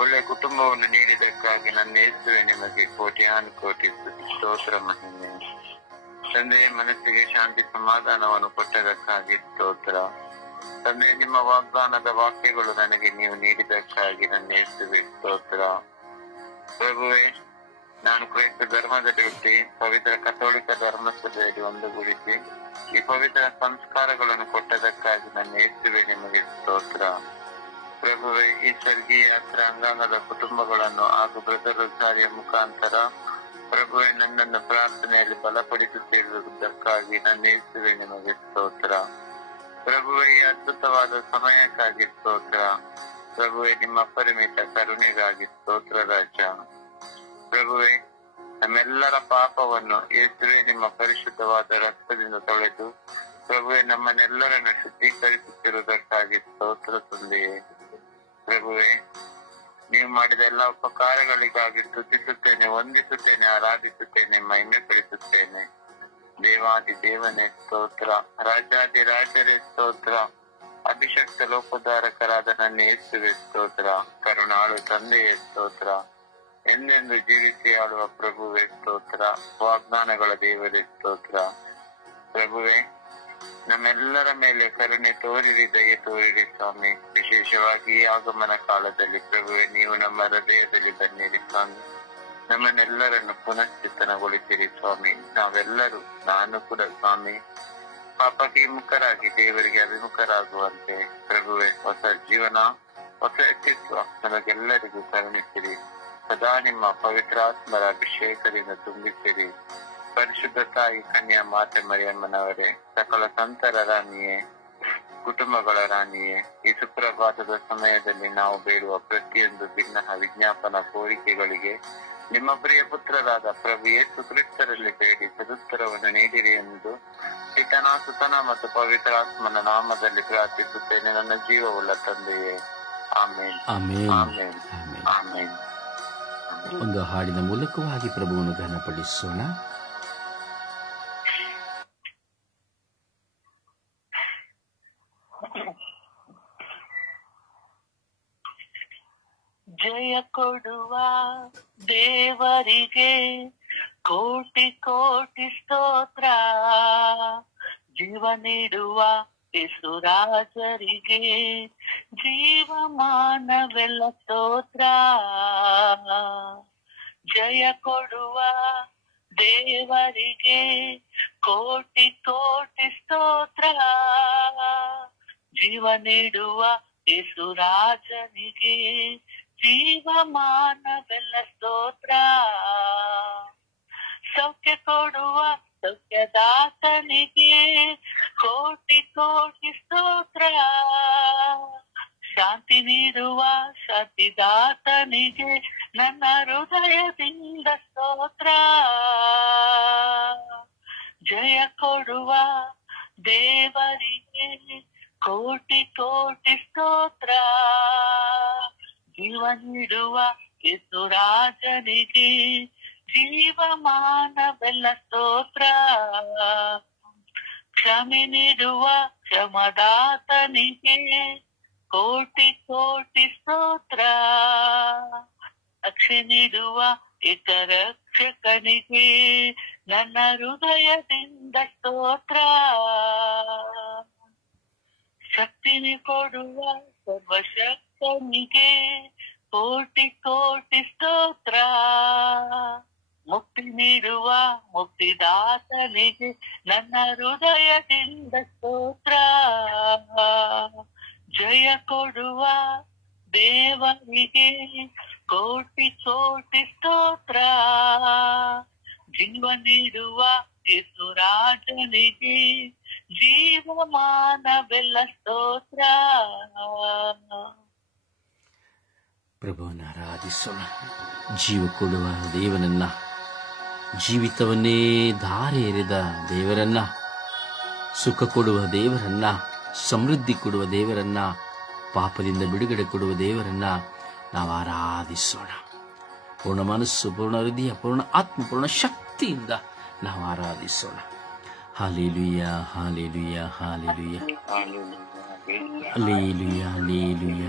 ಒಳ್ಳೆ ಕುಟುಂಬವನ್ನು ನೀಡಿದಕ್ಕಾಗಿ ನನ್ನ ಯೇಸುವೆ ನಿಮಗೆ ಕೋಟಿ ಸ್ತೋತ್ರ, ಮಹಿಮೆ. ತಂದೆ, ಮನಸ್ಸಿಗೆ ಶಾಂತಿ ಸಮಾಧಾನವನ್ನು ಕೊಟ್ಟದಕ್ಕಾಗಿ ಸ್ತೋತ್ರ. ತಂದೆ, ನಿಮ್ಮ ವಾಗ್ದಾನದ ವಾಕ್ಯಗಳು ನನಗೆ ನೀವು ನೀಡಿದಕ್ಕಾಗಿ ನನ್ನ ಯೇಸುವೆ ಸ್ತೋತ್ರ. ಪ್ರಭುವೆ, ನಾನು ಕ್ರೈಸ್ತ ಧರ್ಮದಲ್ಲಿ ಹುಟ್ಟಿ ಪವಿತ್ರ ಕಥೋಲಿಕ ಧರ್ಮಸಭೆಯಲ್ಲಿ ಒಂದುಗೂಡಿಸಿ ಈ ಪವಿತ್ರ ಸಂಸ್ಕಾರಗಳನ್ನು ಕೊಟ್ಟದಕ್ಕಾಗಿ ನನ್ನ ಯೇಸುವೆ ನಿಮಗೆ ಸ್ತೋತ್ರ. ಪ್ರಭುವೆ, ಈ ಸ್ವರ್ಗೀಯ ಯಾತ್ರಾ ಅಂಗಾಂಗದ ಕುಟುಂಬಗಳನ್ನು ಹಾಗೂ ಬ್ರದರ್ ರೋಸಾರಿಯ ಮುಖಾಂತರ ಪ್ರಭುವೆ ನನ್ನನ್ನು ಪ್ರಾರ್ಥನೆಯಲ್ಲಿ ಬಲಪಡಿಸುತ್ತಿರುವುದಕ್ಕಾಗಿ ನನ್ನ ಯೇಸುವೆ ನಿಮಗೆ ಸ್ತೋತ್ರ. ಪ್ರಭುವೆ, ಈ ಅದ್ಭುತವಾದ ಸಮಯಕ್ಕಾಗಿ ಸ್ತೋತ್ರ. ಪ್ರಭುವೆ, ನಿಮ್ಮ ಅಪರಿಮಿತ ಕರುಣೆಗಾಗಿ ಸ್ತೋತ್ರ ರಾಜ. ಪ್ರಭುವೆ, ನಮ್ಮೆಲ್ಲರ ಪಾಪವನ್ನು ಯೇಸುವೆ ನಿಮ್ಮ ಪರಿಶುದ್ಧವಾದ ರಕ್ತದಿಂದ ತೊಳೆದು ಪ್ರಭುವೆ ನಮ್ಮನ್ನೆಲ್ಲರನ್ನು ಶುದ್ಧೀಕರಿಸುತ್ತಿರುವುದಕ್ಕಾಗಿ ಸ್ತೋತ್ರ ತಂದೆಯೇ. ಪ್ರಭುವೆ, ನೀವು ಮಾಡಿದ ಎಲ್ಲ ಉಪಕಾರಗಳಿಗಾಗಿ ಸ್ತುತಿಸುತ್ತೇನೆ, ವಂದಿಸುತ್ತೇನೆ, ಆರಾಧಿಸುತ್ತೇನೆ, ಮಹಿಮೆ ಪಡಿಸುತ್ತೇನೆ. ದೇವಾದಿ ದೇವನೇ ಸ್ತೋತ್ರ, ರಾಜಾದಿ ರಾಜರೇ ಸ್ತೋತ್ರ, ಅಭಿಷಕ್ತ ಲೋಕೋದ್ಧಾರಕರಾದ ನನ್ನ ಯೇಸುವೆ ಸ್ತೋತ್ರ, ಕರುಣಾಳು ತಂದೆಯೇ ಸ್ತೋತ್ರ, ಎಂದೆಂದು ಜೀವಿಸಿ ಆಳುವ ಪ್ರಭುವೇ ಸ್ತೋತ್ರ, ವಾಗ್ದಾನಗಳ ದೇವರೇ ಸ್ತೋತ್ರ. ಪ್ರಭುವೆ, ನಮ್ಮೆಲ್ಲರ ಮೇಲೆ ಕರುಣೆ ತೋರಿರಿ, ದಯೆ ತೋರಿರಿ ಸ್ವಾಮಿ. ವಿಶೇಷವಾಗಿ ಈ ಆಗಮನ ಕಾಲದಲ್ಲಿ ಪ್ರಭುವೆ ನೀವು ನಮ್ಮ ಹೃದಯದಲ್ಲಿ ಬನ್ನಿರಿ ಸ್ವಾಮಿ. ನಮ್ಮನ್ನೆಲ್ಲರನ್ನು ಪುನಶ್ಚಿತ್ತನಗೊಳಿಸಿರಿ ಸ್ವಾಮಿ. ನಾವೆಲ್ಲರೂ, ನಾನು ಕೂಡ ಸ್ವಾಮಿ, ಪಾಪಕ್ಕೆ ಮುಖರಾಗಿ ದೇವರಿಗೆ ಅಭಿಮುಖರಾಗುವಂತೆ ಪ್ರಭುವೆ ಹೊಸ ಜೀವನ, ಹೊಸ ವ್ಯಕ್ತಿತ್ವ ನಮಗೆಲ್ಲರಿಗೂ ಕರುಣಿಸಿರಿ. ಸದಾ ನಿಮ್ಮ ಪವಿತ್ರಾತ್ಮರ ಅಭಿಷೇಕದಿಂದ ತುಂಬಿಸಿರಿ. ಪರಿಶುದ್ಧ ತಾಯಿ ಕನ್ಯಾ ಮಾತೆ ಮರಿಯಮ್ಮನವರೇ, ಸಕಲ ಸಂತರ ರಾಣಿಯೇ, ಕುಟುಂಬಗಳ ರಾಣಿಯೇ, ಈ ಸುಪ್ರಭಾತದ ಸಮಯದಲ್ಲಿ ನಾವು ಬೇಡುವ ಪ್ರತಿಯೊಂದು ಭಿನ್ನ ವಿಜ್ಞಾಪನಾ ಕೋರಿಕೆಗಳಿಗೆ ನಿಮ್ಮ ಪ್ರಿಯ ಪುತ್ರರಾದ ಪ್ರಭು ಯೇಸು ಕ್ರಿಸ್ತರಲ್ಲಿ ಬೇಡಿ ಸದುತ್ತರವನ್ನು ನೀಡಿರಿ ಎಂದು ಪಿತನ, ಸುತನ ಮತ್ತು ಪವಿತ್ರಾತ್ಮನ ನಾಮದಲ್ಲಿ ಪ್ರಾರ್ಥಿಸುತ್ತೇನೆ ನನ್ನ ಜೀವವುಳ್ಳ ತಂದೆಯೇ. ಆಮೇನ್, ಆಮೇನ್, ಆಮೇನ್, ಆಮೇನ್. ಒಂದು ಹಾಡಿನ ಮೂಲಕವಾಗಿ ಪ್ರಭುವನ್ನು ಘನಪಡಿಸೋಣ. ಜಯ ಕೊಡುವ ದೇವರಿಗೆ ಕೋಟಿ ಕೋಟಿ ಸ್ತೋತ್ರ, ಜೀವ ನೀಡುವ ಯೇಸುರಾಜರಿಗೆ ಜೀವಮಾನವೆಲ್ಲ ಸ್ತೋತ್ರ. ಜಯ ಕೊಡುವ ದೇವರಿಗೆ ಕೋಟಿ ಕೋಟಿ ಸ್ತೋತ್ರ, ಜೀವ ನೀಡುವ ಯೇಸುರಾಜನಿಗೆ ಜೀವಮಾನವೆಲ್ಲ ಸ್ತೋತ್ರ. ಸೌಖ್ಯ ಕೊಡುವ ಸೌಖ್ಯದಾತನಿಗೆ ಕೋಟಿ ಕೋಟಿ ಸ್ತೋತ್ರ, ಶಾಂತಿ ನೀಡುವ ಶಾಂತಿದಾತನಿಗೆ ನನ್ನ ಹೃದಯದಿಂದ ಸ್ತೋತ್ರ. ಜಯ ಕೊಡುವ ದೇವರಿಗೆ ಕೋಟಿ ಕೋಟಿ ಸ್ತೋತ್ರ, ಜೀವ ನೀಡುವ ಯೇಸುರಾಜನಿಗೆ ಜೀವಮಾನವೆಲ್ಲ ಸ್ತೋತ್ರ. ಕ್ಷಮೆ ನೀಡುವ ಕ್ಷಮದಾತನಿಗೆ ಕೋಟಿ ಕೋಟಿ ಸ್ತೋತ್ರ, ರಕ್ಷೆ ನೀಡುವ ಏಕರಕ್ಷಕನಿಗೆ ನನ್ನ ಹೃದಯದಿಂದ ಸ್ತೋತ್ರ. ಶಕ್ತಿ ಕೊಡುವ ಸರ್ವಶಕ್ತನಿಗೆ ಕೋಟಿ ಕೋಟಿ ಸ್ತೋತ್ರ, ಮುಕ್ತಿ ನೀಡುವ ಮುಕ್ತಿದಾತನಿಗೆ ನನ್ನ ಹೃದಯದಿಂದ ಸ್ತೋತ್ರ. ಜಯ ಕೊಡುವ ದೇವರಿಗೆ ಕೋಟಿ ಕೋಟಿ ಸ್ತೋತ್ರ, ಜೀವ ನೀಡುವ ಯೇಸುರಾಜನಿಗೆ ಜೀವಮಾನವೆಲ್ಲ ಸ್ತೋತ್ರ. ಪ್ರಭುವನ್ನು ಆರಾಧಿಸೋಣ. ಜೀವ ಕೊಡುವ ದೇವನನ್ನ, ಜೀವಿತವನ್ನೇ ಧಾರೆ ಎರೆದ ದೇವರನ್ನ, ಸುಖ ಕೊಡುವ ದೇವರನ್ನ, ಸಮೃದ್ಧಿ ಕೊಡುವ ದೇವರನ್ನ, ಪಾಪದಿಂದ ಬಿಡುಗಡೆ ಕೊಡುವ ದೇವರನ್ನ ನಾವು ಆರಾಧಿಸೋಣ. ಪೂರ್ಣ ಮನಸ್ಸು, ಪೂರ್ಣ ಹೃದಯ, ಪೂರ್ಣ ಆತ್ಮ, ಪೂರ್ಣ ಶಕ್ತಿಯಿಂದ ನಾವು ಆರಾಧಿಸೋಣ. Hallelujah, hallelujah, hallelujah, hallelujah, hallelujah, hallelujah,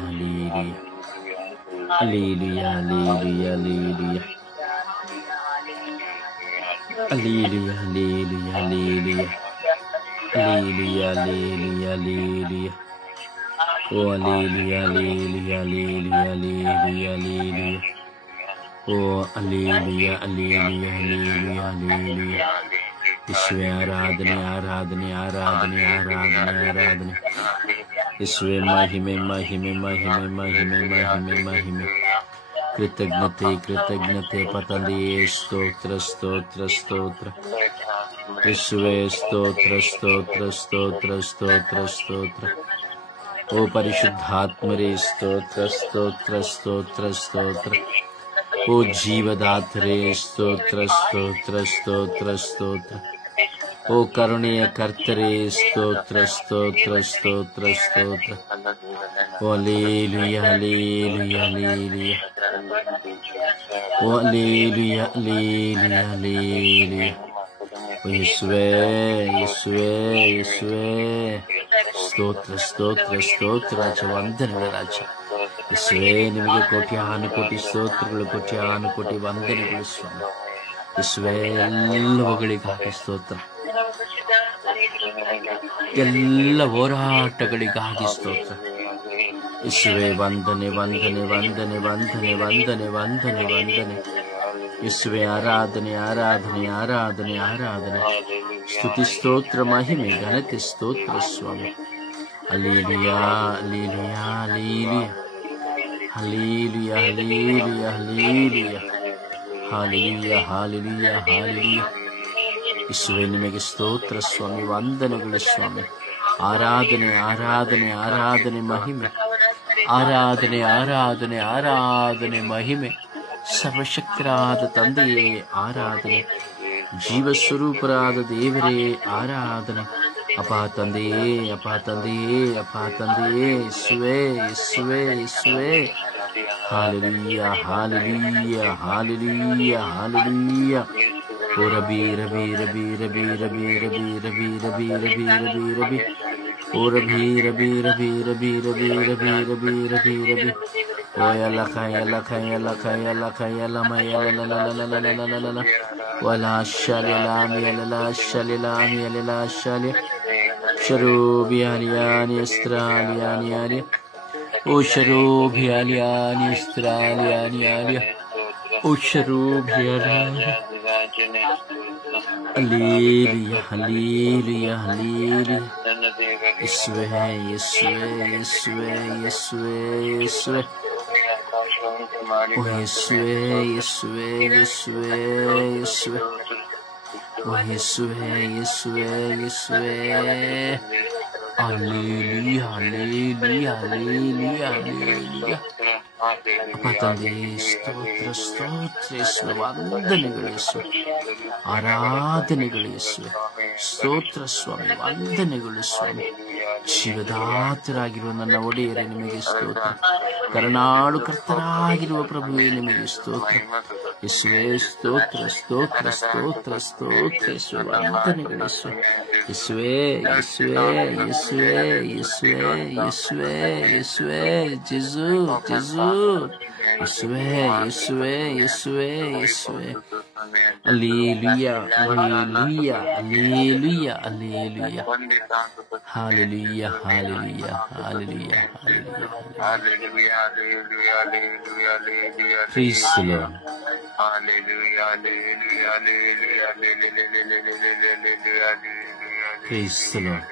hallelujah, hallelujah, hallelujah, hallelujah, hallelujah, hallelujah, hallelujah, hallelujah, hallelujah. ಓ hallelujah, hallelujah, hallelujah, hallelujah, hallelujah. ಓ ಹಾಲೆಲೂಯ, ಹಾಲೆಲೂಯ, ಹಾಲೆಲೂಯ, ಹಾಲೆಲೂಯ. ಯೇಸುವೇ ಆರಾಧನೆ, ಆರಾಧನೆ, ಆರಾಧನೆ, ಆರಾಧನೆ, ಆರಾಧನೆ. ಯೇಸುವೇ ಮಹಿಮೆ, ಮಹಿಮೆ, ಮಹಿಮೆ, ಮಹಿಮೆ, ಮಹಿಮೆ, ಮಹಿಮೆ. ಕೃತಜ್ಞತೆ, ಕೃತಜ್ಞತೆ ತಂದೆಯೇ. ಸ್ತೋತ್ರ, ಸ್ತೋತ್ರ, ಸ್ತೋತ್ರ. ಯೇಸುವೇ ಸ್ತೋತ್ರ, ಸ್ತೋತ್ರ, ಸ್ತೋತ್ರ, ಸ್ತೋತ್ರ, ಸ್ತೋತ್ರ. ಓ ಪರಿಶುದ್ಧಾತ್ಮರೇ ಸ್ತೋತ್ರ, ಸ್ತೋತ್ರ, ಸ್ತೋತ್ರ, ಸ್ತೋತ್ರ. ಓ ಜೀವದಾತರೇ ಸ್ತೋತ್ರ, ಸ್ತೋತ್ರ, ಸ್ತೋತ್ರ, ಸ್ತೋತ್ರ. ಓ ಕರುಣೆಯ ಕರ್ತರೇ ಸ್ತೋತ್ರ, ಸ್ತೋತ್ರ, ಸ್ತೋತ್ರ, ಸ್ತೋತ್ರ. ಓ ಹಲ್ಲೆಲೂಯ, ಹಲ್ಲೆಲೂಯ, ಹಲ್ಲೆಲೂಯ. ಓ ಹಲ್ಲೆಲೂಯ, ಹಲ್ಲೆಲೂಯ, ಹಲ್ಲೆಲೂಯ. ಯೇಸುವೇ, ಯೇಸುವೇ, ಯೇಸುವೇ. ಸ್ತೋತ್ರ, ಸ್ತೋತ್ರ, ಸ್ತೋತ್ರ ರಾಜ, ವಂದನೆಗಳ ರಾಜ. ಯೇಸುವೇ ನಿಮಗೆ ಕೋಟ್ಯಾನುಕೋಟಿ ಸ್ತೋತ್ರಗಳು, ಕೋಟ್ಯಾನುಕೋಟಿ ವಂದನೆಗಳು ಸ್ವಾಮಿ. ಯೇಸುವೇ ಎಲ್ಲವುಗಳಿಗಾಗಿ ಸ್ತೋತ್ರ, ಎಲ್ಲ ಹೋರಾಟಗಳಿಗಾಗಿ ಸ್ತೋತ್ರ. ಯೇಸುವೇ ವಂದನೆ, ವಂದನೆ, ವಂದನೆ, ವಂದನೆ, ವಂದನೆ, ವಂದನೆ, ವಂದನೆ. ಯೇಸುವೇ ಆರಾಧನೆ, ಆರಾಧನೆ, ಆರಾಧನೆ, ಆರಾಧನೆ. ಸ್ತುತಿ, ಸ್ತೋತ್ರ, ಮಹಿಮೆ, ಘನತೆ, ಸ್ತೋತ್ರ ಸ್ವಾಮಿ. Hallelujah, hallelujah, hallelujah, hallelujah, hallelujah, hallelujah, hallelujah, hallelujah, hallelujah. ಯೇಸುವೇ ನಿಮಗೆ ಸ್ತೋತ್ರ ಸ್ವಾಮಿ, ವಂದನೆಗಳು ಸ್ವಾಮಿ. ಆರಾಧನೆ ಆರಾಧನೆ ಆರಾಧನೆ ಮಹಿಮೆ, ಆರಾಧನೆ ಆರಾಧನೆ ಆರಾಧನೆ ಮಹಿಮೆ. ಸರ್ವಶಕ್ತರಾದ ತಂದೆಯೇ ಆರಾಧನೆ, ಜೀವಸ್ವರೂಪರಾದ ದೇವರೇ ಆರಾಧನೆ. ಅಪ್ಪ ತಂದೆಯೇ, ಅಪ್ಪ ತಂದೆಯೇ, ಅಪ್ಪ ತಂದೆಯೇ, ಯೇಸುವೇ ಯೇಸುವೇ ಯೇಸುವೇ. ಹಾಲೆಲೂಯ ಹಾಲೆಲೂಯ ಹಾಲೆಲೂಯ ಹಾಲೆಲೂಯ. ಓ ರಬಿ ರಬಿ ರಬಿ ರಬಿ ರಬಿ ರಬಿ ರಬಿ ರಬಿ ರಬಿ ರಬಿ ರಬಿ. ಓ ರಬಿ ರಬಿ ರಬಿ ರಬಿ ರಬಿ ರಬಿ ರಬಿ ರಬಿ ರಬಿ. ಓ ಯಲ್ಲ ಕಯಲ್ಲ ಕಯಲ್ಲ ಕಯಲ್ಲ ಕಯಲ್ಲ ಮಯಲ್ಲ ಲಲಲಲಲಲಲಲ. ವಲಾ ಶಲಿಲಾಮಿ ಅಲಲಾ ಶಲಿಲಾಮಿ ಅಲಲಾ ಶಲಿ. ಶರೋಬಿ ಅಲಿಯಾನಿ ಅಸ್ತ್ರಾಲಿಯಾನಿ ಅಲಿ. ಓ ಶರೋಬಿ ಅಲಿಯಾನಿ ಅಸ್ತ್ರಾಲಿಯಾನಿ ಅಲಿ. ಓ ಶರೋಬಿ ಅಲಿಯಾನಿ. ಹಲ್ಲೇಲೂಯ ಹಲ್ಲೇಲೂಯ ಹಲ್ಲೇಲೂಯ. ಯೇಸುವೇ ಯೇಸುವೇ ಯೇಸುವೇ ಯೇಸುವೇ ಯೇಸುವೇ. ಓ ಯೇಸುವೇ ಯೇಸುವೇ ಯೇಸುವೇ ಯೇಸುವೇ. ಓ ಯೇಸುವೇ ಯೇಸುವೇ ಯೇಸುವೇ. ಹಲ್ಲೇಲೂಯ ಹಲ್ಲೇಲೂಯ ಹಲ್ಲೇಲೂಯ ಹಲ್ಲೇಲೂಯ. ಅಪ್ಪ ತಂದೆ ಸ್ತೋತ್ರ ಸ್ತೋತ್ರ ಯೇಸುವೆ. ವಂದನೆಗಳು ಯೇಸುವೆ, ಆರಾಧನೆಗಳು ಯೇಸುವೆ. ಸ್ತೋತ್ರ ಸ್ವಾಮಿ, ವಂದನೆಗಳು ಸ್ವಾಮಿ. ಜೀವದಾತರಾಗಿರುವ ನನ್ನ ಒಡೆಯರೇ ನಿಮಗೆ ಸ್ತೋತ್ರ. ಕರುಣಾಳು ಕರ್ತರಾಗಿರುವ ಪ್ರಭುವೇ ನಿಮಗೆ ಸ್ತೋತ್ರ ಯೇಸುವೇ. ಸ್ತೋತ್ರ ಸ್ತೋತ್ರ ಸ್ತೋತ್ರ ಸ್ತೋತ್ರ ಯೇಸುವೆ. ವಂದನೆಗಳು ಯೇಸುವೆ. ಯೇಸುವೇ ಯೇಸುವೇ ಯೇಸುವೇ ಯೇಸುವೇ ಯೇಸುವೇ ಯೇಸುವೇ. ಜೇಸು ಜೇಸು ಯೇಸುವೇ ಯೇಸುವೇ ಯೇಸುವೇ ಯೇಸುವೇ. ಹಲ್ಲೇಲೂಯ ಹಲ್ಲೇಲೂಯ ಹಲ್ಲೇಲೂಯ hallelujah. Hallelujah hallelujah hallelujah hallelujah. Praise the Lord. Praise the Lord.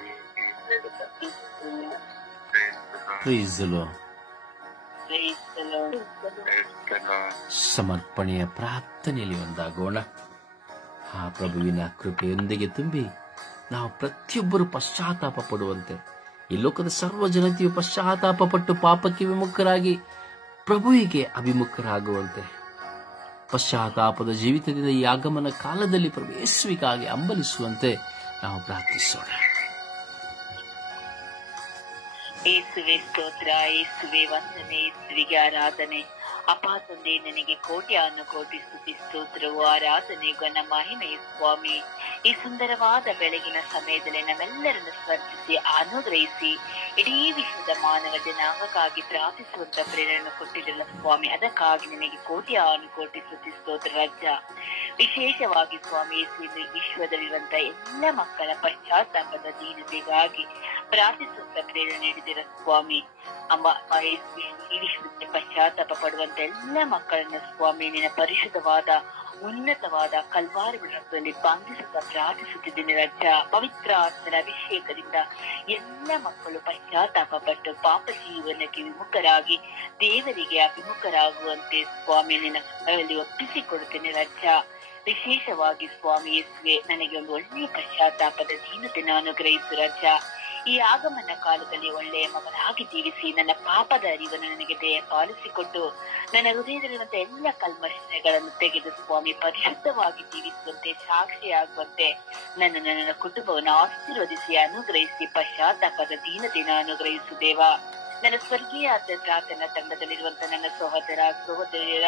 Praise the Lord. ಸಮರ್ಪಣೆಯ ಪ್ರಾರ್ಥನೆಯಲ್ಲಿ ಒಂದಾಗೋಣ. ಆ ಪ್ರಭುವಿನ ಕೃಪೆಯೊಂದಿಗೆ ತುಂಬಿ ನಾವು ಪ್ರತಿಯೊಬ್ಬರು ಪಶ್ಚಾತ್ತಾಪ ಪಡುವಂತೆ, ಈ ಲೋಕದ ಸರ್ವ ಜನತೆಯು ಪಶ್ಚಾತ್ತಾಪ ಪಟ್ಟು ಪಾಪಕ್ಕೆ ವಿಮುಖರಾಗಿ ಪ್ರಭುವಿಗೆ ಅಭಿಮುಖರಾಗುವಂತೆ, ಪಶ್ಚಾತ್ತಾಪದ ಜೀವಿತದಿಂದ ಈ ಆಗಮನ ಕಾಲದಲ್ಲಿ ಪ್ರಭು ಯೇಸುವಿಗಾಗಿ ಹಂಬಲಿಸುವಂತೆ ನಾವು ಪ್ರಾರ್ಥಿಸೋಣ. ಯೇಸುವೆ ಸ್ತೋತ್ರ, ಯೇಸುವೆ ವಂದನೆ, ಯೇಸುವಿಗೆ ಆರಾಧನೆ. ಅಪ್ಪ ತಂದೆ, ನನಗೆ ಕೋಟ್ಯಾನು ಕೋಟಿ ಸ್ತುತಿ ಸ್ತೋತ್ರವು ಆರಾಧನೆ ಘನ ಮಹಿಮೆ ಸ್ವಾಮಿ. ಈ ಸುಂದರವಾದ ಬೆಳಗಿನ ಸಮಯದಲ್ಲಿ ನಮ್ಮೆಲ್ಲರನ್ನು ಸ್ಪರ್ಶಿಸಿ ಅನುಗ್ರಹಿಸಿ ಇಡೀ ವಿಶ್ವದ ಮಾನವ ಜನಾಂಗಕ್ಕಾಗಿ ಪ್ರಾರ್ಥಿಸುವಂತ ಪ್ರೇರಣೆ ಕೊಟ್ಟಿರಲ್ಲ ಸ್ವಾಮಿ. ಅದಕ್ಕಾಗಿ ನಿನಗೆ ಕೋಟ್ಯಾನು ಕೋಟಿ ಸ್ತುತಿ ಸ್ತೋತ್ರ ರಾಜ. ವಿಶೇಷವಾಗಿ ಸ್ವಾಮಿ ವಿಶ್ವದಲ್ಲಿರುವಂತ ಎಲ್ಲ ಮಕ್ಕಳ ಪಶ್ಚಾತ್ತಾಪದ ದೀನತೆಗಾಗಿ ಪ್ರಾರ್ಥಿಸುವಂತ ಪ್ರೇರಣೆ ನೀಡಿದಿರ ಸ್ವಾಮಿ. ಈ ವಿಶ್ವಕ್ಕೆ ಪಶ್ಚಾತ್ತಾಪ ಪಡುವಂತ ಎಲ್ಲ ಮಕ್ಕಳನ್ನ ಸ್ವಾಮಿ ನಿನ್ನ ಪರಿಶುದ್ಧವಾದ ಉನ್ನತವಾದ ಕಲ್ವಾರಿ ರಕ್ತದಲ್ಲಿ ಬಂಧಿಸುತ್ತಾ ಪ್ರಾರ್ಥಿಸುತ್ತಿದ್ದೀನಿ ರಾಜ. ಪವಿತ್ರ ಆತ್ಮನ ಅಭಿಷೇಕದಿಂದ ಎಲ್ಲ ಮಕ್ಕಳು ಪಶ್ಚಾತ್ತಾಪ ಪಟ್ಟು ಪಾಪ ಜೀವನಕ್ಕೆ ವಿಮುಖರಾಗಿ ದೇವರಿಗೆ ಅಭಿಮುಖರಾಗುವಂತೆ ಸ್ವಾಮಿ ನಿನ್ನ ಒಪ್ಪಿಸಿಕೊಡುತ್ತೇನೆ ರಾಜ. ವಿಶೇಷವಾಗಿ ಸ್ವಾಮಿ ಯೇಸುವೆ, ನನಗೆ ಒಂದು ಒಳ್ಳೆಯ ಪಶ್ಚಾತ್ತಾಪದ ದೀನತೆಯನ್ನು ಅನುಗ್ರಹಿಸು ರಾಜ. ಈ ಆಗಮನ ಕಾಲದಲ್ಲಿ ಒಳ್ಳೆಯ ಮಗನಾಗಿ ಜೀವಿಸಿ ನನ್ನ ಪಾಪದ ಅರಿವನ್ನು ನನಗೆ ದಯ ಪಾಲಿಸಿಕೊಟ್ಟು ನನ್ನ ಹೃದಯದಲ್ಲಿರುವಂತಹ ಎಲ್ಲ ಕಲ್ಮಶಗಳನ್ನು ತೆಗೆದು ಸ್ವಾಮಿ ಪರಿಶುದ್ಧವಾಗಿ ಜೀವಿಸುವಂತೆ, ಸಾಕ್ಷಿಯಾಗುವಂತೆ ನನ್ನ ಕುಟುಂಬವನ್ನು ಆಶೀರ್ವದಿಸಿ ಅನುಗ್ರಹಿಸಿ ಪಶ್ಚಾತ್ತಾಪದ ದೀನತೆಯನ್ನು ಅನುಗ್ರಹಿಸು ದೇವ. ನನ್ನ ಸ್ವರ್ಗೀಯ ಪ್ರಾರ್ಥನಾ ತಂಡದಲ್ಲಿರುವಂತಹ ನನ್ನ ಸಹೋದರಿಯರ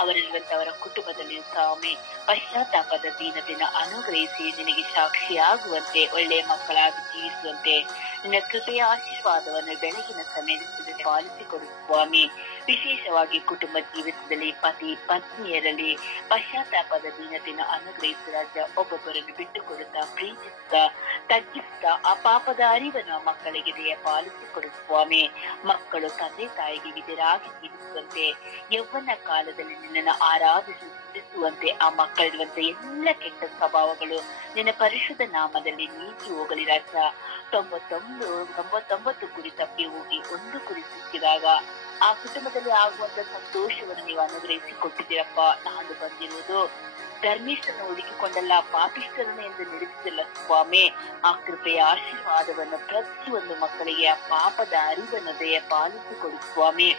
ಅವರಲ್ಲಿರುವಂತವರ ಕುಟುಂಬದಲ್ಲಿ ಸ್ವಾಮಿ ಪಶ್ಚಾತ್ತಾಪದ ದೀನತೆಯನ್ನು ಅನುಗ್ರಹಿಸಿ ನಿನಗೆ ಸಾಕ್ಷಿಯಾಗುವಂತೆ, ಒಳ್ಳೆಯ ಮಕ್ಕಳಾಗಿ ಜೀವಿಸುವಂತೆ ನಿನ್ನ ಕೃಪೆಯ ಆಶೀರ್ವಾದವನ್ನು ಬೆಳಗಿನ ಸಮಯದಲ್ಲಿ ಪಾಲಿಸಿಕೊಡು ಸ್ವಾಮಿ. ವಿಶೇಷವಾಗಿ ಕುಟುಂಬ ಜೀವಿತದಲ್ಲಿ ಪತಿ ಪತ್ನಿಯರಲ್ಲಿ ಪಶ್ಚಾತ್ತಾಪದ ದೀನತೆಯನ್ನು ಅನುಗ್ರಹಿಸಿ ರಾಜ. ಒಬ್ಬೊಬ್ಬರನ್ನು ಬಿಟ್ಟುಕೊಡುತ್ತಾ, ಪ್ರೀತಿಸುತ್ತಾ, ತಗ್ಗಿಸುತ್ತಾ ಆ ಪಾಪದ ಅರಿವನ್ನು ಮಕ್ಕಳಿಗೆ ದಯ ಪಾಲಿಸಿಕೊಡು ಸ್ವಾಮಿ. ಮಕ್ಕಳು ತಂದೆ ತಾಯಿಗೆ ವಿಧರಾಗಿ ಜೀವಿಸುವಂತೆ, ಯೌವನ ಕಾಲದಲ್ಲಿ ನಿನ್ನನ್ನು ಆರಾಧಿಸುವಂತೆ ಆ ಮಕ್ಕಳಿರುವಂತ ಎಲ್ಲ ಕೆಟ್ಟ ಸ್ವಭಾವಗಳು ನಿನ್ನ ಪರಿಶುದ್ಧ ನಾಮದಲ್ಲಿ ನೀತಿ ಹೋಗಲಿ ರಾಜ. 99 ಕುರಿ ತಪ್ಪಿ ಹೋಗಿ 1 ಕುರಿ ಸಿಕ್ಕಿದಾಗ ಆ ಕುಟುಂಬದಲ್ಲಿ ಆಗುವಂತ ಸಂತೋಷವನ್ನು ನೀವು ಅನುಗ್ರಹಿಸಿಕೊಟ್ಟಿದ್ದೀರಪ್ಪ. ನಾನು ಬಂದಿರುವುದು ಧರ್ಮಿಷ್ಠರನ್ನು ಹುಡುಕಿಕೊಂಡಲ್ಲ, ಪಾಪಿಷ್ಠರನ್ನು ಎಂದು ನಿಲ್ಲಿಸಿದಲ್ಲ ಸ್ವಾಮಿ. ಆ ಕೃಪೆಯ ಆಶೀರ್ವಾದವನ್ನು ಪ್ರತಿಯೊಂದು ಮಕ್ಕಳಿಗೆ, ಆ ಪಾಪದ ಅರಿವನ್ನು ಪಾಲಿಸಿಕೊಡು ಸ್ವಾಮಿ.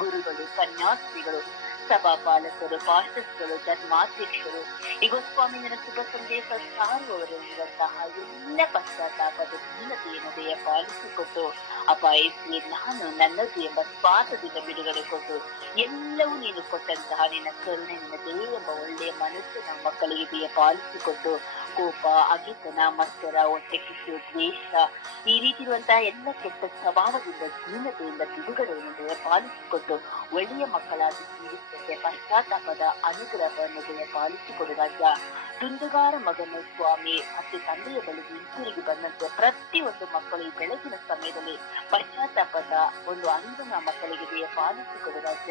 ಗುರುಗಳು, ಸನ್ಯಾಸಿಗಳು, ಸಭಾಪಾಲಕರು, ಪಾಸ್ಟರ್ಸ್ಗಳು, ಧರ್ಮಾಧ್ಯಕ್ಷರು, ಈಗ ಸ್ವಾಮಿ ನಿನ್ನ ಶುಭ ಸಂದೇಶ ಸಾರುವವರಿರುವಂತಹ ಎಲ್ಲ ಪಶ್ಚಾತ್ತಾಪದ ದೀನತೆಯನ್ನು ಪಾಲಿಸಿಕೊಟ್ಟು ಅಪಾಯಿಸಿ ನಾನು ನನ್ನದು ಎಂಬ ಸ್ವಾತದಿಂದ ಬಿಡುಗಡೆ ಕೊಟ್ಟು ಎಲ್ಲವೂ ನೀನು ಕೊಟ್ಟಂತಹ ನಿನ್ನ ಕರುಣೆ, ನಿನ್ನ ದಯೆ ಎಂಬ ಒಳ್ಳೆಯ ಮನಸ್ಸು ನಮ್ಮ ಮಕ್ಕಳಿಗೆ ಪಾಲಿಸಿಕೊಟ್ಟು ಕೋಪ, ಅಗಿತನ, ಮತ್ಸರ, ಹೊಟ್ಟೆ ಕಿಚ್ಚು, ದ್ವೇಷ, ಈ ರೀತಿ ಇರುವಂತಹ ಎಲ್ಲ ಕೆಟ್ಟ ಸ್ವಭಾವದಿಂದ ದೀನತೆಯಿಂದ ಬಿಡುಗಡೆಯನ್ನು ಪಾಲಿಸಿಕೊಟ್ಟು ಒಳ್ಳೆಯ ಮಕ್ಕಳಾಗಿ ಜೀವಿಸುವಂತೆ ಪಶ್ಚಾತ್ತಾಪದ ಅನುಗ್ರಹವನ್ನು ಪಾಲಿಸಿಕೊಡುವಾಗ ದುಂದುಗಾರ ಮಗನು ಸ್ವಾಮಿ ಮತ್ತೆ ತಂದೆಯ ಬಳಿಗೆ ಹಿಂತಿರುಗಿ ಬಂದಂತೆ ಪ್ರತಿಯೊಂದು ಮಕ್ಕಳು ಈ ಬೆಳಗಿನ ಸಮಯದಲ್ಲಿ ಪಶ್ಚಾತ್ತಾಪದ ಒಂದು ಅರಿವನ್ನು ಮಕ್ಕಳಿಗೆ ಪಾಲಿಸಿಕೊಡುವಾಗ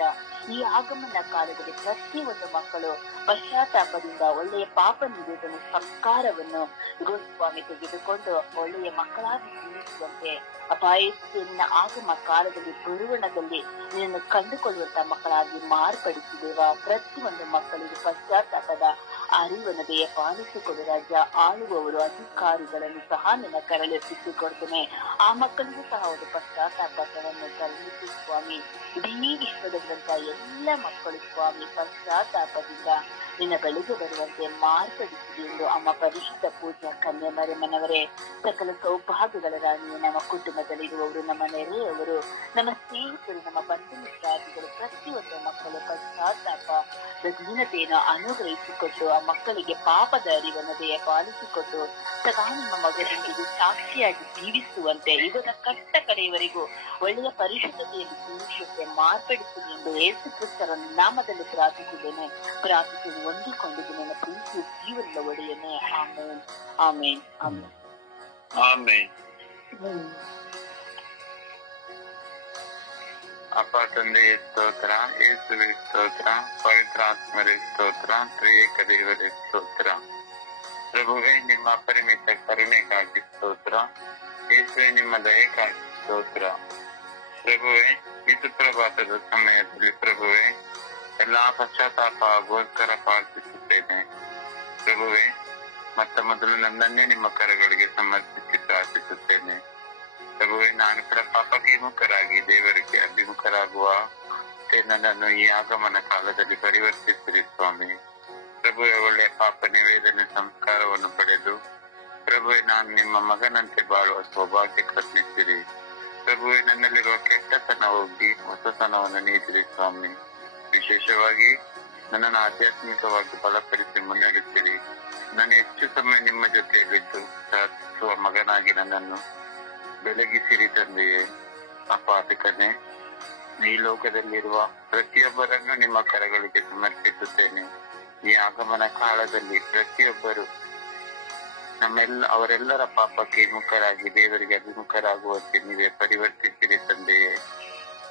ಈ ಆಗಮನ ಕಾಲದಲ್ಲಿ ಪ್ರತಿಯೊಂದು ಮಕ್ಕಳು ಪಶ್ಚಾತ್ತಾಪದಿಂದ ಒಳ್ಳೆಯ ಪಾಪ ನಿವೇದನೆ ಸಂಸ್ಕಾರವನ್ನು ಗೋಸ್ವಾಮಿ ತೆಗೆದುಕೊಂಡು ಒಳ್ಳೆಯ ಮಕ್ಕಳಾಗಿ ಜೀವಿಸುವಂತೆ ಅಪಾಯನ ಆಗಮ ಕಾಲದಲ್ಲಿ ಬರುವಣದಲ್ಲಿ ನಿನ್ನನ್ನು ಕಂಡುಕೊಳ್ಳುವಂತಹ ಮಕ್ಕಳಾಗಿ ಮಾರ್ಪಡಿಸಿದೇವ. ಪ್ರತಿಯೊಂದು ಮಕ್ಕಳಿಗೆ ಪಶ್ಚಾತ್ತಾಪದ ಅರಿವನ್ನು ಪಾಲಿಸಿಕೊಡು ರಾಜ. ಆಳುವವರು, ಅಧಿಕಾರಿಗಳನ್ನು ಸಹ ನಿನ್ನ ಕರಳೆತ್ತಿಸಿಕೊಡ್ತೇನೆ. ಆ ಮಕ್ಕಳಿಗೂ ಸಹ ಒಂದು ಪಶ್ಚಾತ್ತಾಪವನ್ನು ಕರುಣಿಸಿ ಸ್ವಾಮಿ. ಇಡೀ ವಿಶ್ವದಲ್ಲಿರುವಂತಹ ಎಲ್ಲ ಮಕ್ಕಳು ಸ್ವಾಮಿ ಪಶ್ಚಾತ್ತಾಪದಿಂದ ನಿನ್ನ ಬಳಿಗೆ ಬರುವಂತೆ ಮಾರ್ಪಡಿಸಿದೆ ಎಂದು ಅಮ್ಮ ಪರಿಶುದ್ಧ ಪೂಜಾ ಕನ್ಯೆ ಮರಿಯಮ್ಮನವರೇ, ಸಕಲ ಸೌಭಾಗ್ಯಗಳ ರಾಣಿಯು ನಮ್ಮ ಕುಟುಂಬದಲ್ಲಿರುವವರು, ನಮ್ಮ ನೆರೆಯವರು, ನಮ್ಮ ಸ್ನೇಹಿತರು, ನಮ್ಮ ಬಂಧು ಮಿತ್ರಾದಿಗಳು ಪ್ರತಿಯೊಂದು ಮಕ್ಕಳು ಪಶ್ಚಾತ್ತಾಪ ದೀನತೆಯನ್ನು ಅನುಗ್ರಹಿಸಿಕೊಟ್ಟು ಆ ಮಕ್ಕಳಿಗೆ ಪಾಪದ ಅರಿವನ್ನು ಪಾಲಿಸಿಕೊಟ್ಟು ಸದಾ ನಿಮ್ಮ ಮಗನಿಗೆ ಸಾಕ್ಷಿಯಾಗಿ ಜೀವಿಸುವಂತೆ ಇವಾಗ ಕಷ್ಟ ಕಡೆಯವರೆಗೂ ಒಳ್ಳೆಯ ಪರಿಶುದ್ಧತೆಯಲ್ಲಿ ಜೀವಿಸುವಂತೆ ಮಾರ್ಪಡಿಸಿದೆ ಎಂದು ಯೇಸು ಕ್ರಿಸ್ತರ ನಾಮದಲ್ಲಿ ಪ್ರಾರ್ಥಿಸಿದ್ದೇನೆ. ಪ್ರಾರ್ಥಿಸಿ ಹೊಂದಿಕೊಂಡಿದ್ದು ನನ್ನ ಪ್ರೀತಿಯ ಜೀವನದ ಒಡೆಯನೆ. ಆಮೇನ್, ಆಮೇನ್, ಆಮೇನ್, ಆಮೇನ್. ಅಪ್ಪ ತಂದೆಯ ಸ್ತೋತ್ರ, ಯೇಸುವೆ ಸ್ತೋತ್ರ, ಪವಿತ್ರ ಆತ್ಮರೇ ಸ್ತೋತ್ರ, ತ್ರಿಯೇಕ ದೇವರೇ ಸ್ತೋತ್ರ. ಪ್ರಭುವೇ ನಿಮ್ಮ ಅಪರಿಮಿತ ಕರುಣೆಗಾಗಿ ಸ್ತೋತ್ರ. ಯೇಸುವೆ ನಿಮ್ಮ ದಯೆಗಾಗಿ ಸ್ತೋತ್ರ. ಪ್ರಭುವೇ ಈ ಸುಪ್ರಭಾತದ ಸಮಯದಲ್ಲಿ ಪ್ರಭುವೇ ಎಲ್ಲಾ ಪಶ್ಚಾತ್ತಾಪಗೋಸ್ಕರ ಪ್ರಾರ್ಥಿಸುತ್ತೇನೆ. ಪ್ರಭುವೇ ಮೊದಲು ನನ್ನನ್ನೇ ನಿಮ್ಮ ಕರಗಳಿಗೆ ಸಮರ್ಪಿಸಿ ಪ್ರಾರ್ಥಿಸುತ್ತೇನೆ. ಪ್ರಭುವೇ ನಾನು ಕೂಡ ಪಾಪಕ್ಕೆ ವಿಮುಖರಾಗಿ ದೇವರಿಗೆ ಅಭಿಮುಖರಾಗುವ ನನ್ನನ್ನು ಈ ಆಗಮನ ಕಾಲದಲ್ಲಿ ಪರಿವರ್ತಿಸಿರಿ ಸ್ವಾಮಿ. ಪ್ರಭುವೇ ಒಳ್ಳೆಯ ಪಾಪ ನಿವೇದನೆ ಸಂಸ್ಕಾರವನ್ನು ಪಡೆದು ಪ್ರಭುವೇ ನಾನು ನಿಮ್ಮ ಮಗನಂತೆ ಬಾಳುವ ಸೌಭಾಗ್ಯ ಕರುಣಿಸಿರಿ. ಪ್ರಭುವೇ ನನ್ನಲ್ಲಿರುವ ಕೆಟ್ಟತನ ಹೋಗಿ ಹೊಸತನವನ್ನು ನೀಡಿರಿ ಸ್ವಾಮಿ. ವಿಶೇಷವಾಗಿ ನನ್ನನ್ನು ಆಧ್ಯಾತ್ಮಿಕವಾಗಿ ಬಲಪಡಿಸಿ ಮುನ್ನಡೆಸಿರಿ. ನಾನು ಹೆಚ್ಚು ಸಮಯ ನಿಮ್ಮ ಜೊತೆಯಲ್ಲಿದ್ದು ಪ್ರಾರ್ಥಿಸುವ ಮಗನಾಗಿ ನನ್ನನ್ನು ಬೆಳಗಿಸಿರಿ ತಂದೆಯೇ. ಅಪಾತಕನೇ ಈ ಲೋಕದಲ್ಲಿರುವ ಪ್ರತಿಯೊಬ್ಬರನ್ನು ನಿಮ್ಮ ಕರಗಳಿಗೆ ಸಮರ್ಪಿಸುತ್ತೇನೆ. ಈ ಆಗಮನ ಕಾಲದಲ್ಲಿ ಪ್ರತಿಯೊಬ್ಬರು ಅವರೆಲ್ಲರ ಪಾಪಕ್ಕೆ ವಿಮುಖರಾಗಿ ದೇವರಿಗೆ ಅಭಿಮುಖರಾಗುವಂತೆ ನೀವೇ ಪರಿವರ್ತಿಸಿರಿ ತಂದೆಯೇ.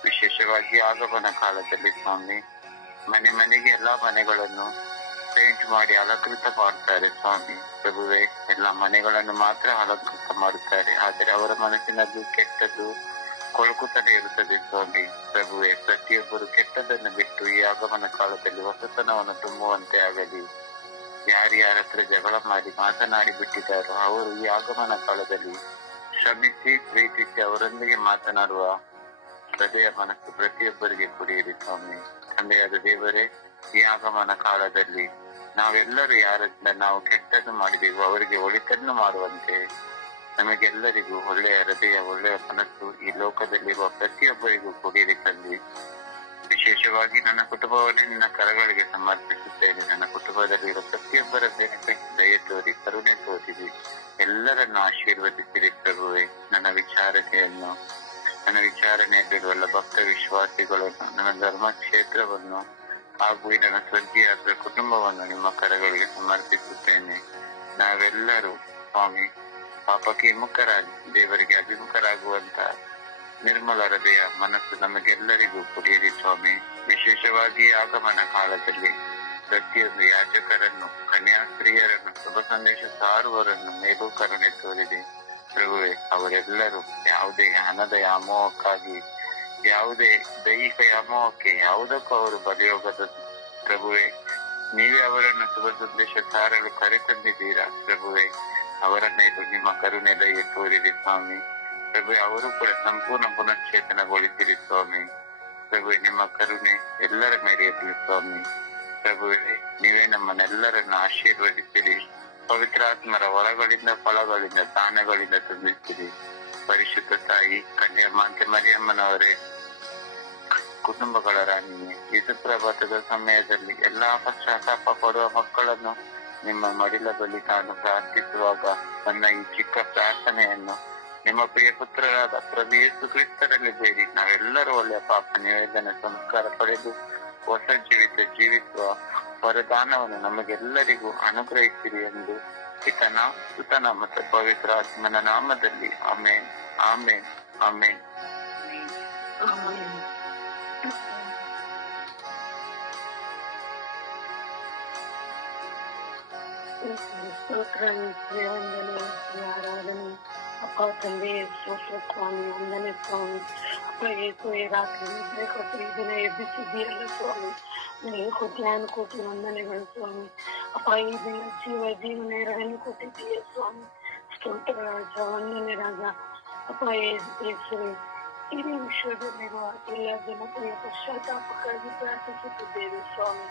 ವಿಶೇಷವಾಗಿ ಆಗಮನ ಕಾಲದಲ್ಲಿ ಸ್ವಾಮಿ ಮನೆ ಮನೆಗೆ ಎಲ್ಲಾ ಮನೆಗಳನ್ನು ಪೇಂಟ್ ಮಾಡಿ ಅಲಂಕೃತ ಮಾಡುತ್ತಾರೆ ಸ್ವಾಮಿ. ಪ್ರಭುವೇ ಎಲ್ಲಾ ಮನೆಗಳನ್ನು ಮಾತ್ರ ಅಲಂಕೃತ ಮಾಡುತ್ತಾರೆ, ಆದರೆ ಅವರ ಮನಸ್ಸಿನದ್ದು ಕೆಟ್ಟದ್ದು ಕೊಳಕುತನ ಇರುತ್ತದೆ ಸ್ವಾಮಿ. ಪ್ರಭುವೇ ಪ್ರತಿಯೊಬ್ಬರು ಕೆಟ್ಟದನ್ನು ಬಿಟ್ಟು ಈ ಆಗಮನ ಕಾಲದಲ್ಲಿ ಹೊಸತನವನ್ನು ತುಂಬುವಂತೆ ಆಗಲಿ. ಯಾರ್ಯಾರ ಹತ್ರ ಜಗಳ ಮಾಡಿ ಮಾತನಾಡಿ ಬಿಟ್ಟಿದ್ದಾರೋ ಅವರು ಈ ಆಗಮನ ಕಾಲದಲ್ಲಿ ಶ್ರಮಿಸಿ ಪ್ರೀತಿಸಿ ಅವರೊಂದಿಗೆ ಮಾತನಾಡುವ ಹೃದಯ ಮನಸ್ಸು ಪ್ರತಿಯೊಬ್ಬರಿಗೆ ಕುಡಿಯಿರಿ ಸ್ವಾಮಿ. ತಂದೆಯಾದ ದೇವರೇ ಈ ಆಗಮನ ಕಾಲದಲ್ಲಿ ನಾವೆಲ್ಲರೂ ಯಾರಿಂದ ನಾವು ಕೆಟ್ಟದ್ದು ಮಾಡಿದೆವು ಅವರಿಗೆ ಒಳಿತನ್ನು ಮಾಡುವಂತೆ ನಮಗೆಲ್ಲರಿಗೂ ಒಳ್ಳೆಯ ಹೃದಯ, ಒಳ್ಳೆಯ ಮನಸ್ಸು ಈ ಲೋಕದಲ್ಲಿರುವ ಪ್ರತಿಯೊಬ್ಬರಿಗೂ ಕೊಡಿರಿ ತಂದೆ. ವಿಶೇಷವಾಗಿ ನನ್ನ ಕುಟುಂಬವನ್ನೇ ನಿನ್ನ ಕರಗಳಿಗೆ ಸಮರ್ಪಿಸುತ್ತೇನೆ. ನನ್ನ ಕುಟುಂಬದಲ್ಲಿರುವ ಪ್ರತಿಯೊಬ್ಬರ ಮೇಲೆ ದಯೆ ತೋರಿ ಕರುಣೆ ತೋರಿರಿ. ಎಲ್ಲರನ್ನು ಆಶೀರ್ವದಿಸಿರಿ ಪ್ರಭುವೆ. ನನ್ನ ವಿಚಾರಣೆಯಲ್ಲಿರುವ ಭಕ್ತ ವಿಶ್ವಾಸಿಗಳನ್ನು, ನನ್ನ ಧರ್ಮ ಕ್ಷೇತ್ರವನ್ನು ಹಾಗೂ ನನ್ನ ಸ್ವರ್ಗೀಯ ಕುಟುಂಬವನ್ನು ನಿಮ್ಮ ಕರಗಳಿಗೆ ಸಮರ್ಪಿಸುತ್ತೇನೆ. ನಾವೆಲ್ಲರೂ ಸ್ವಾಮಿ ಪಾಪಕ್ಕೆ ವಿಮುಖರಾಗಿ ದೇವರಿಗೆ ಅಭಿಮುಖರಾಗುವಂತ ನಿರ್ಮಲ ಹೃದಯ ಮನಸ್ಸು ನಮಗೆಲ್ಲರಿಗೂ ಕೊಡಿಯಿರಿ ಸ್ವಾಮಿ. ವಿಶೇಷವಾಗಿ ಆಗಮನ ಕಾಲದಲ್ಲಿ ಪ್ರತಿಯೊಂದು ಯಾಜಕರನ್ನು, ಕನ್ಯಾಸ್ತ್ರೀಯರನ್ನು, ಶುಭ ಸಂದೇಶ ಸಾರುವವರನ್ನು ಮೇಲೂ ಕರುಣೆ ತೋರಿದೆ ಪ್ರಭುವೆ. ಅವರೆಲ್ಲರೂ ಯಾವುದೇ ಹಣದ ವ್ಯಾಮೋಹಕ್ಕಾಗಿ, ಯಾವುದೇ ದೈಹಿಕ ವ್ಯಾಮೋಹಕ್ಕೆ, ಯಾವುದಕ್ಕೂ ಅವರು ಬಲಿಯೋಗದ ಪ್ರಭುವೆ. ನೀವೇ ಅವರನ್ನು ಶುಭ ಸಂದೇಶ ಸಾರಲು ಕರೆತಂದಿದ್ದೀರಾ ಪ್ರಭುವೆ. ಅವರ ಮೇಲೂ ನಿಮ್ಮ ಕರುಣೆ ದಯೆ ತೋರಿರಿ ಸ್ವಾಮಿ. ಪ್ರಭುವೆ, ಅವರು ಕೂಡ ಸಂಪೂರ್ಣ ಪುನಶ್ಚೇತನಗೊಳಿಸಿರಿ ಸ್ವಾಮಿ. ಪ್ರಭುವೆ, ನಿಮ್ಮ ಕರುಣೆ ಎಲ್ಲರ ಮೇಲೆ ಇರಲಿ ಸ್ವಾಮಿ. ಪ್ರಭುವೆ, ನೀವೇ ನಮ್ಮನ್ನೆಲ್ಲರನ್ನು ಆಶೀರ್ವದಿಸಿರಿ. ಪವಿತ್ರಾತ್ಮರ ವರಗಳಿಂದ, ಫಲಗಳಿಂದ, ದಾನಗಳಿಂದ ತುಂಬಿಸಿರಿ. ಪರಿಶುದ್ಧ ತಾಯಿ ಕನ್ಯಾಮಾತೆ ಮರಿಯಮ್ಮನವರೇ, ಕುಟುಂಬಗಳ ರಾಣಿಯೇ, ಈ ಸುಪ್ರಭಾತದ ಸಮಯದಲ್ಲಿ ಎಲ್ಲಾ ಪಶ್ಚಾತ್ತಾಪ ಪಡುವ ಮಕ್ಕಳನ್ನು ನಿಮ್ಮ ಮಡಿಲ ಬಳಿ ನಾನು ಪ್ರಾರ್ಥಿಸುವಾಗ ನನ್ನ ಈ ಚಿಕ್ಕ ಪ್ರಾರ್ಥನೆಯನ್ನು ನಿಮ್ಮ ಪ್ರಿಯ ಪುತ್ರರಾದ ಪ್ರಭು ಯೇಸು ಕ್ರಿಸ್ತರಲ್ಲಿ ಬೇಡಿ ನಾವೆಲ್ಲರೂ ಒಳ್ಳೆಯ ಪಾಪ ನಿವೇದನೆ ಸಂಸ್ಕಾರ ಪಡೆದು ಹೊಸ ಜೀವಿತ ಜೀವಿಸುವ ವರದಾನವನ್ನು ನಮಗೆಲ್ಲರಿಗೂ ಅನುಗ್ರಹಿಸಿರಿ ಎಂದು ಪಿತನ, ಸುತನ ಮತ್ತು ಪವಿತ್ರ ಆತ್ಮನ ನಾಮದಲ್ಲಿ ಆಮೇನ್, ಆಮೇನ್, ಆಮೇನ್. ಆರಾಧನೆ ಅಪ್ಪ ತಂದೆ ಸ್ತೋತ್ರ ಸ್ವಾಮಿ, ವಂದನೆ ಸ್ವಾಮಿ. ಅಪ್ಪ ಏಸು ರಾತ್ರಿ ನಿದ್ರೆ ಕೊಟ್ಟು ಈ ದಿನ ಎಬ್ಬಿಸಿದ್ದೀರಲ್ಲ ಸ್ವಾಮಿ, ನೀವು ಜ್ಞಾನ ಕೊಟ್ಟು ವಂದನೆಗಳು ಸ್ವಾಮಿ. ಅಪ್ಪ ಈ ದಿನ ಜೀವನ ಎರಡನ್ನು ಕೊಟ್ಟಿದ್ದೀಯ ಸ್ವಾಮಿ. ಸ್ತೋತ್ರ ರಾಜ, ವಂದನೆ ರಾಜ. ಅಪ್ಪ ಏಸು ಇಡೀ ವಿಶ್ವದಲ್ಲಿರುವ ಎಲ್ಲ ಜನತೆಯ ಪಶ್ಚಾತ್ತಾಪಕ್ಕಾಗಿ ಪ್ರಾರ್ಥಿಸುತ್ತಿದ್ದೇವೆ ಸ್ವಾಮಿ.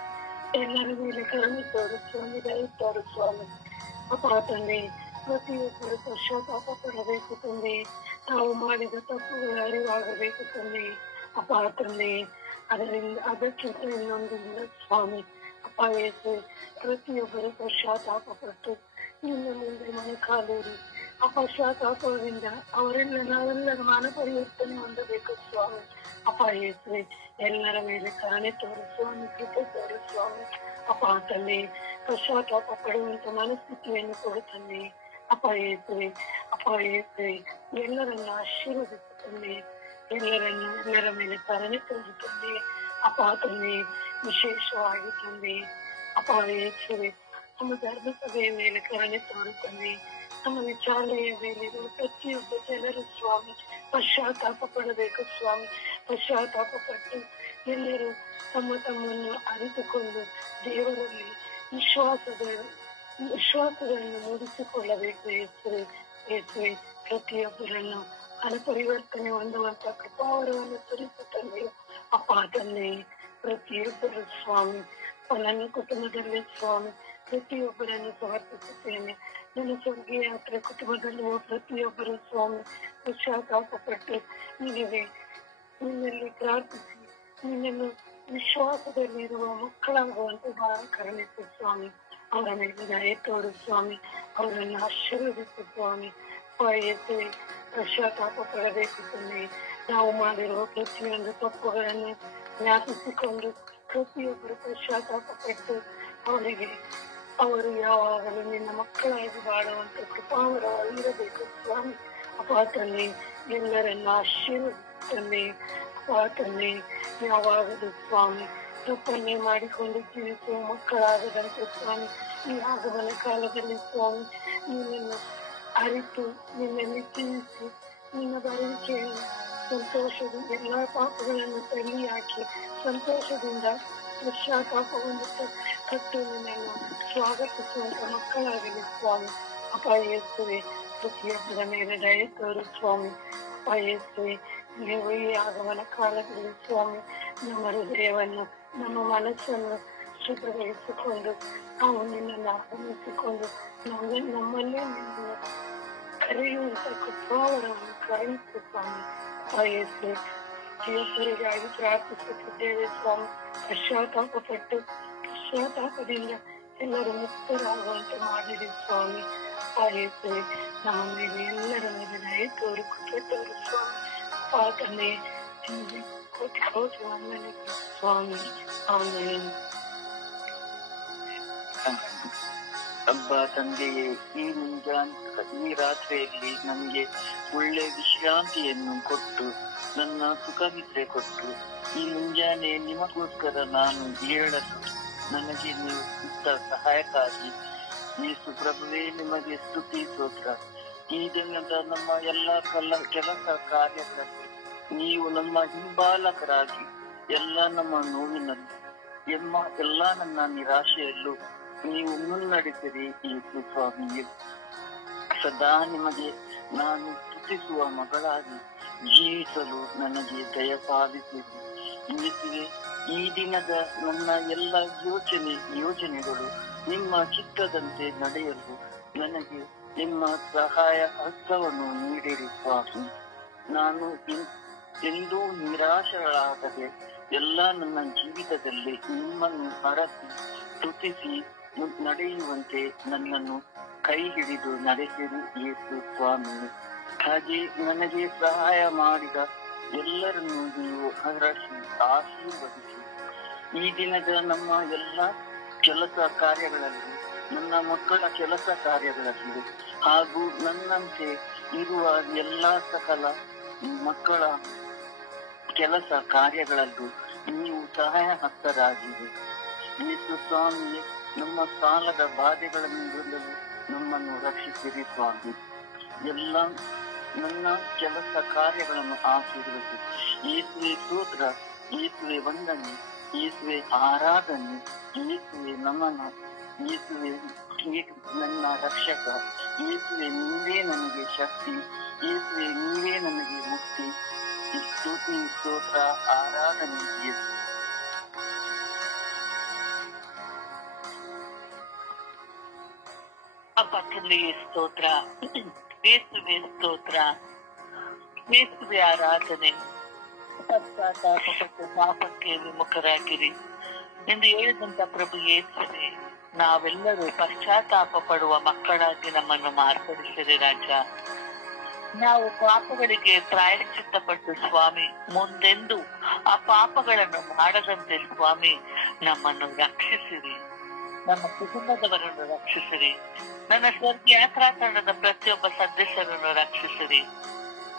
ಎಲ್ಲರ ಮೇಲೆ ಕರುಣೆ ತೋರು ಸ್ವಾಮಿ, ದಯ ತೋರು ಸ್ವಾಮಿ. ಅಪ್ಪ ತಂದೆ, ಪ್ರತಿಯೊಬ್ಬರು ಪಶ್ಚಾತ್ತಾಪ ಪಡಬೇಕು ತಂದೆ. ನಾವು ಮಾಡಿದ ತಪ್ಪುಗಳ ಅರಿವಾಗಬೇಕು ತಂದೆ. ಅಪ್ಪ ತಂದೆ, ಅದಕ್ಕಿಂತ ಇನ್ನೊಂದಿಲ್ಲ ಸ್ವಾಮಿ. ಅಪ್ಪ ಏಸು ಪ್ರತಿಯೊಬ್ಬರು ಪಶ್ಚಾತ್ತಾಪ ಪಟ್ಟು ನಿನ್ನ ಮುಂದೆ ಮೊಣಕಾಲೂರಿ ಆ ಪಶ್ಚಾತ್ತಾಪದಿಂದ ನಾವೆಲ್ಲರ ಮಾನ ಪರಿವರ್ತನೆ ಹೊಂದಬೇಕು ಸ್ವಾಮಿ. ಅಪ್ಪ ಏಸು ಎಲ್ಲರ ಮೇಲೆ ಕರುಣೆ ತೋರು ಸ್ವಾಮಿ, ಕೃಪೆ ತೋರು ಸ್ವಾಮಿ. ಅಪ್ಪ ತಂದೆ, ಪಶ್ಚಾತ್ತಾಪ ಪಡುವಂತ ಮನಸ್ಥಿತಿಯನ್ನು ಕೊಡು ತಂದೆ. ಅಪ್ಪ ಏಸು ಎಲ್ಲರನ್ನು ಆಶೀರ್ವದಿಸುತ್ತಂದೆ. ಎಲ್ಲರ ಮೇಲೆ ಕರುಣೆ ತೋರುತ್ತಂದೆ. ಅಪ್ಪ ತಂದೆ, ವಿಶೇಷವಾಗಿ ತಂದೆ ಅಪ್ಪ ಏಸು ನಮ್ಮ ಧರ್ಮಸಭೆಯ ಮೇಲೆ ಕರುಣೆ ತೋರುತ್ತಂದೆ. ನಮ್ಮ ವಿಚಾರಣೆಯ ಮೇಲೆ ಪ್ರತಿಯೊಬ್ಬ ಜನರು ಸ್ವಾಮಿ ಪಶ್ಚಾತ್ತಾಪ ಪಡಬೇಕು ಸ್ವಾಮಿ. ಪಶ್ಚಾತ್ತಾಪ ಪಟ್ಟು ಎಲ್ಲರೂ ತಮ್ಮನ್ನು ಅರಿತುಕೊಂಡು ದೇವರಲ್ಲಿ ವಿಶ್ವಾಸಗಳನ್ನು ಮೂಡಿಸಿಕೊಳ್ಳಬೇಕು. ಯೇಸುವೆ ಪ್ರತಿಯೊಬ್ಬರನ್ನು ಪರಿವರ್ತನೆ ಹೊಂದುವಂತ ಕೃಪಾವರವನ್ನು ಸುರಿಸುತ್ತಂದೆ. ಅಪ್ಪ ತಂದೆ, ಪ್ರತಿಯೊಬ್ಬರು ಸ್ವಾಮಿ, ನನ್ನ ಕುಟುಂಬದಲ್ಲಿ ಸ್ವಾಮಿ ಪ್ರತಿಯೊಬ್ಬರನ್ನು ಸಮರ್ಪಿಸುತ್ತೇನೆ. ನನ್ನ ಸ್ವರ್ಗೀಯ ಯಾತ್ರೆ ಕುಟುಂಬದಲ್ಲಿರುವ ಪ್ರತಿಯೊಬ್ಬರು ಸ್ವಾಮಿ ಪಶ್ಚಾತ್ತಾಪ ಪಟ್ಟು ನಿನ್ನಲ್ಲಿ ಪ್ರಾರ್ಥಿಸಿ ನಿನ್ನನ್ನು ವಿಶ್ವಾಸದಲ್ಲಿರುವ ಮಕ್ಕಳಾಗುವಂತೆ ಬಹಳ ಕರುಣಿಸು ಸ್ವಾಮಿ. ಅವರ ಮೇಲೆ ದಯೆ ತೋರು ಸ್ವಾಮಿ, ಅವರನ್ನು ಆಶೀರ್ವದಿಸು ಸ್ವಾಮಿ. ಯೇಸುವೆ ಪಶ್ಚಾತ್ತಾಪ ಪಡಬೇಕು ತಂದೆ. ನಾವು ಮಾಡಿರುವ ಪ್ರತಿಯೊಂದು ತಪ್ಪುಗಳನ್ನು ಜ್ಞಾಪಿಸಿಕೊಂಡು ಪ್ರತಿಯೊಬ್ಬರು ಪಶ್ಚಾತ್ತಾಪ ಪಟ್ಟು ಅವರು ಯಾವಾಗಲೂ ನಿನ್ನ ಮಕ್ಕಳಾಗಿ ಬಾಳುವಂತ ಕೃಪಾವರವಾಗಿರಬೇಕು ಸ್ವಾಮಿ. ಅಪ್ಪ ತಂದೆ, ಎಲ್ಲರನ್ನು ಆಶೀರ್ವದಿಸುತ್ತಂದೆ. ಅಪ್ಪ ತಂದೆ, ಯಾವಾಗಲೂ ಸ್ವಾಮಿ ತಪ್ಪನ್ನೇ ಮಾಡಿಕೊಂಡು ಜೀವಿಸುವ ಮಕ್ಕಳಾಗದಂತೆ ಸ್ವಾಮಿ ಈ ಆಗಮನ ಕಾಲದಲ್ಲಿ ಸ್ವಾಮಿ ನಿನ್ನನ್ನು ಅರಿತು ನಿನ್ನಲ್ಲಿ ತಿಳಿಸಿ ನಿನ್ನ ಬರುವಿಕೆಯನ್ನು ಸಂತೋಷದಿಂದ ಎಲ್ಲಾ ಪಾಪಗಳನ್ನು ತಳ್ಳಿ ಹಾಕಿ ಸಂತೋಷದಿಂದ ಪಶ್ಚಾತ್ತಾಪ ಹೊಂದುತ್ತ ಕಟ್ಟು ನಿನ್ನನ್ನು ಸ್ವಾಗತಿಸುವಂತ ಮಕ್ಕಳಾಗಲಿ ಸ್ವಾಮಿ. ಅಪ್ಪ ಯೇಸುವೆ ಪ್ರತಿಯೊಬ್ಬರ ಮೇಲೆ ದಯೆ ತೋರು ಸ್ವಾಮಿ. ಅಪ್ಪ ಯೇಸುವೆ ನೀವು ಈ ಆಗಮನ ಕಾಲದಲ್ಲಿ ಸ್ವಾಮಿ ನಮ್ಮ ಹೃದಯವನ್ನು ನಮ್ಮ ಮನಸ್ಸನ್ನು ಶುದ್ಧಗೊಳಿಸಿಕೊಂಡು ನಾವು ನಿನ್ನನ್ನು ಆಗಮಿಸಿಕೊಂಡು ನಮ್ಮಲ್ಲೇ ನಿನ್ನನ್ನು ಕರೆಯುವಂತ ಕೃಪಾವರವನ್ನು ಕರುಣಿಸು ಸ್ವಾಮಿ. ಯೇಸು ಪ್ರತಿಯೊಬ್ಬರಿಗಾಗಿ ಪ್ರಾರ್ಥಿಸುತ್ತಿದ್ದೇವೆ ಸ್ವಾಮಿ. ಪಶ್ಚಾತ್ತಾಪದಿಂದ ಎಲ್ಲರೂ ಮುಕ್ತರಾಗುವಂತೆ ಮಾಡಿರಿ ಸ್ವಾಮಿ. ಯೇಸುವೆ ನಮ್ಮ ಮೇಲೆ ಎಲ್ಲರ ಮೇಲೆ ದಯೆ ತೋರು, ಕೃಪೆ ತೋರು ಸ್ವಾಮಿ. ತಂದೆ ಕೋಟಿ ವಂದನೆ ಸ್ವಾಮಿ. ಆಮೇಲೆ ಅಬ್ಬ ತಂದೆಯೇ, ಈ ಮುಂಜಾನೆ ಈ ರಾತ್ರಿಯಲ್ಲಿ ನನಗೆ ಒಳ್ಳೆ ವಿಶ್ರಾಂತಿಯನ್ನು ಕೊಟ್ಟು ನನ್ನ ಸುಖ ನಿದ್ರೆ ಕೊಟ್ಟು ಈ ಮುಂಜಾನೆ ನಿಮಗೋಸ್ಕರ ನಾನು ಏಳಲು ನನಗೆ ನೀವು ಇದ್ದ ಸಹಾಯಕ್ಕಾಗಿ ಯೇಸು ಪ್ರಭುವೇ ನಿಮಗೆ ಸ್ತುತಿ ಸ್ತೋತ್ರ. ಈ ದಿನದ ನಮ್ಮ ಎಲ್ಲಾ ಕೆಲಸ ಕಾರ್ಯಗಳಲ್ಲಿ ನೀವು ನಮ್ಮ ಹಿಂಬಾಲಕರಾಗಿ ಎಲ್ಲ ನಮ್ಮ ನೋವಿನಲ್ಲಿ ಎಲ್ಲ ನನ್ನ ನಿರಾಶೆಯಲ್ಲೂ ನೀವು ಮುನ್ನಡೆಸಿರಿ ಯೇಸು ಸ್ವಾಮಿಯೇ. ಸದಾ ನಿಮಗೆ ನಾನು ಸ್ತುತಿಸುವ ಮಗಳಾಗಿ ಜೀವಿಸಲು ನನಗೆ ದಯಪಾಲಿಸಿರಿ ಯೇಸುವೆ. ಈ ದಿನದ ನನ್ನ ಎಲ್ಲ ಯೋಜನೆಗಳು ನಿಮ್ಮ ಚಿತ್ತದಂತೆ ನಡೆಯಲು ನನಗೆ ನಿಮ್ಮ ಸಹಾಯ ಹಸ್ತವನ್ನು ನೀಡಿರಿ ಸ್ವಾಮಿ. ನಾನು ಎಂದೂ ನಿರಾಶರಾಗದೆ ಎಲ್ಲ ನನ್ನ ಜೀವಿತದಲ್ಲಿ ನಿಮ್ಮನ್ನು ಹರಸಿ ಸ್ತುತಿಸಿ ನಡೆಯುವಂತೆ ನನ್ನನ್ನು ಕೈ ಹಿಡಿದು ನಡೆಸಿರಿ ಯೇಸು ಸ್ವಾಮಿ. ಹಾಗೆ ನನಗೆ ಸಹಾಯ ಮಾಡಿದ ಎಲ್ಲರನ್ನು ನೀವು ಹರಸಿ ಆಶೀರ್ವದಿಸಿ ಈ ದಿನದ ನಮ್ಮ ಎಲ್ಲ ಕೆಲಸ ಕಾರ್ಯಗಳಲ್ಲಿ, ನನ್ನ ಮಕ್ಕಳ ಕೆಲಸ ಕಾರ್ಯಗಳಲ್ಲಿ ಹಾಗೂ ನನ್ನಂತೆ ಇರುವ ಎಲ್ಲಾ ಸಕಲ ಮಕ್ಕಳ ಕೆಲಸ ಕಾರ್ಯಗಳಲ್ಲೂ ನೀವು ಸಹಾಯ ಹಸ್ತರಾಗಿರಿ ಯೇಸು ಸ್ವಾಮಿ. ನಮ್ಮ ಸಾಲದ ಬಾಧೆಗಳಿಂದಲೂ ನಮ್ಮನ್ನು ರಕ್ಷಿಸಿರಿ ಸ್ವಾಮಿ. ಎಲ್ಲ ನನ್ನ ಕೆಲಸ ಕಾರ್ಯಗಳನ್ನು ಆಶೀರ್ವದಿಸಿ ಯೇಸುವೆ ಸ್ತೋತ್ರ, ಯೇಸುವೆ ವಂದನೆ, ಯೇಸುವೆ ಆರಾಧನೆ, ಯೇಸುವೆ ನಮನ, ಯೇಸುವೆ ನನ್ನ ರಕ್ಷಕ, ಯೇಸುವೆ ನೀವೇ ನನಗೆ ಶಕ್ತಿ, ಯೇಸುವೆ ನೀವೇ ನನಗೆ ಮುಕ್ತಿ. ಸ್ತುತಿ ಸ್ತೋತ್ರ ಆರಾಧನೆ ಯೇಸು. ಅಪ್ಪ ತಂದೆಯೇ ಸ್ತೋತ್ರ, ಯೇಸುವೆ ಸ್ತೋತ್ರ, ಯೇಸುವೆ ಆರಾಧನೆ. ಪಶ್ಚಾತ್ತಾಪಪಟ್ಟು ಪಾಪಕ್ಕೆ ವಿಮುಖರಾಗಿರಿ ಎಂದು ಹೇಳಿದಂತ ಪ್ರಭು ಯೇಸುವೆ, ನಾವೆಲ್ಲರೂ ಪಶ್ಚಾತ್ತಾಪ ಪಡುವ ಮಕ್ಕಳಾಗಿ ನಮ್ಮನ್ನು ಮಾರ್ಪಡಿಸಿರಿ ರಾಜ. ನಾವು ಪಾಪಗಳಿಗೆ ಪ್ರಾಯಶ್ಚಿತ್ತಪಟ್ಟು ಸ್ವಾಮಿ ಮುಂದೆಂದು ಆ ಪಾಪಗಳನ್ನು ಮಾಡದಂತೆ ಸ್ವಾಮಿ ನಮ್ಮನ್ನು ರಕ್ಷಿಸಿರಿ. ನಮ್ಮ ಕುಟುಂಬದವರನ್ನು ರಕ್ಷಿಸಿರಿ. ನನ್ನ ಸ್ವರ್ಗೀಯ ಯಾತ್ರಾ ತಂಡದ ಪ್ರತಿಯೊಬ್ಬ ಸದಸ್ಯರನ್ನು ರಕ್ಷಿಸಿರಿ.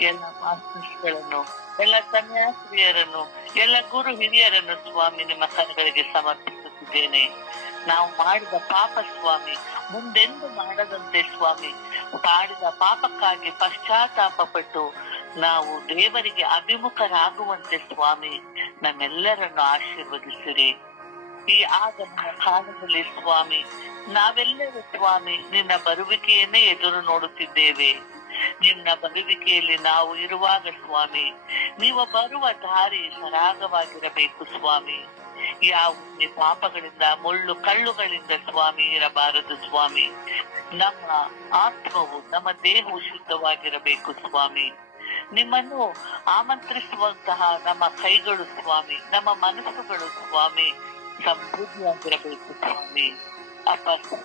ಎಲ್ಲ ಮಾಸ್ಟರ್ಸ್ಗಳನ್ನು, ಎಲ್ಲ ಸನ್ಯಾಸಿಯರನ್ನು, ಎಲ್ಲ ಗುರು ಹಿರಿಯರನ್ನು ಸ್ವಾಮಿ ನಿಮ್ಮ ಕರಗಳಿಗೆ ಸಮರ್ಪಿಸುತ್ತಿದ್ದೇನೆ. ನಾವು ಮಾಡಿದ ಪಾಪ ಸ್ವಾಮಿ ಮುಂದೆಂದು ಮಾಡದಂತೆ ಸ್ವಾಮಿ, ಮಾಡಿದ ಪಾಪಕ್ಕಾಗಿ ಪಶ್ಚಾತ್ತಾಪ ಪಟ್ಟು ನಾವು ದೇವರಿಗೆ ಅಭಿಮುಖರಾಗುವಂತೆ ಸ್ವಾಮಿ ನಮ್ಮೆಲ್ಲರನ್ನು ಆಶೀರ್ವದಿಸಿರಿ. ಈ ಆಗಮನ ಕಾಲದಲ್ಲಿ ಸ್ವಾಮಿ ನಾವೆಲ್ಲರೂ ಸ್ವಾಮಿ ನಿನ್ನ ಬರುವಿಕೆಯನ್ನೇ ಎದುರು ನೋಡುತ್ತಿದ್ದೇವೆ. ನಿನ್ನ ಬರುವಿಕೆಯಲ್ಲಿ ನಾವು ಇರುವಾಗ ಸ್ವಾಮಿ ನೀವು ಬರುವ ದಾರಿ ಸರಾಗವಾಗಿರಬೇಕು ಸ್ವಾಮಿ. ಯಾವುದೇ ಪಾಪಗಳಿಂದ ಮುಳ್ಳು ಕಳ್ಳುಗಳಿಂದ ಸ್ವಾಮಿ ಇರಬಾರದು ಸ್ವಾಮಿ. ನಮ್ಮ ಆತ್ಮವು ನಮ್ಮ ದೇಹವು ಶುದ್ಧವಾಗಿರಬೇಕು ಸ್ವಾಮಿ. ನಿಮ್ಮನ್ನು ಆಮಂತ್ರಿಸುವಂತಹ ನಮ್ಮ ಕೈಗಳು ಸ್ವಾಮಿ, ನಮ್ಮ ಮನಸ್ಸುಗಳು ಸ್ವಾಮಿ ಸಮೃದ್ಧಿಯಾಗಿರಬೇಕು ಸ್ವಾಮಿ. ಅಪ್ಪ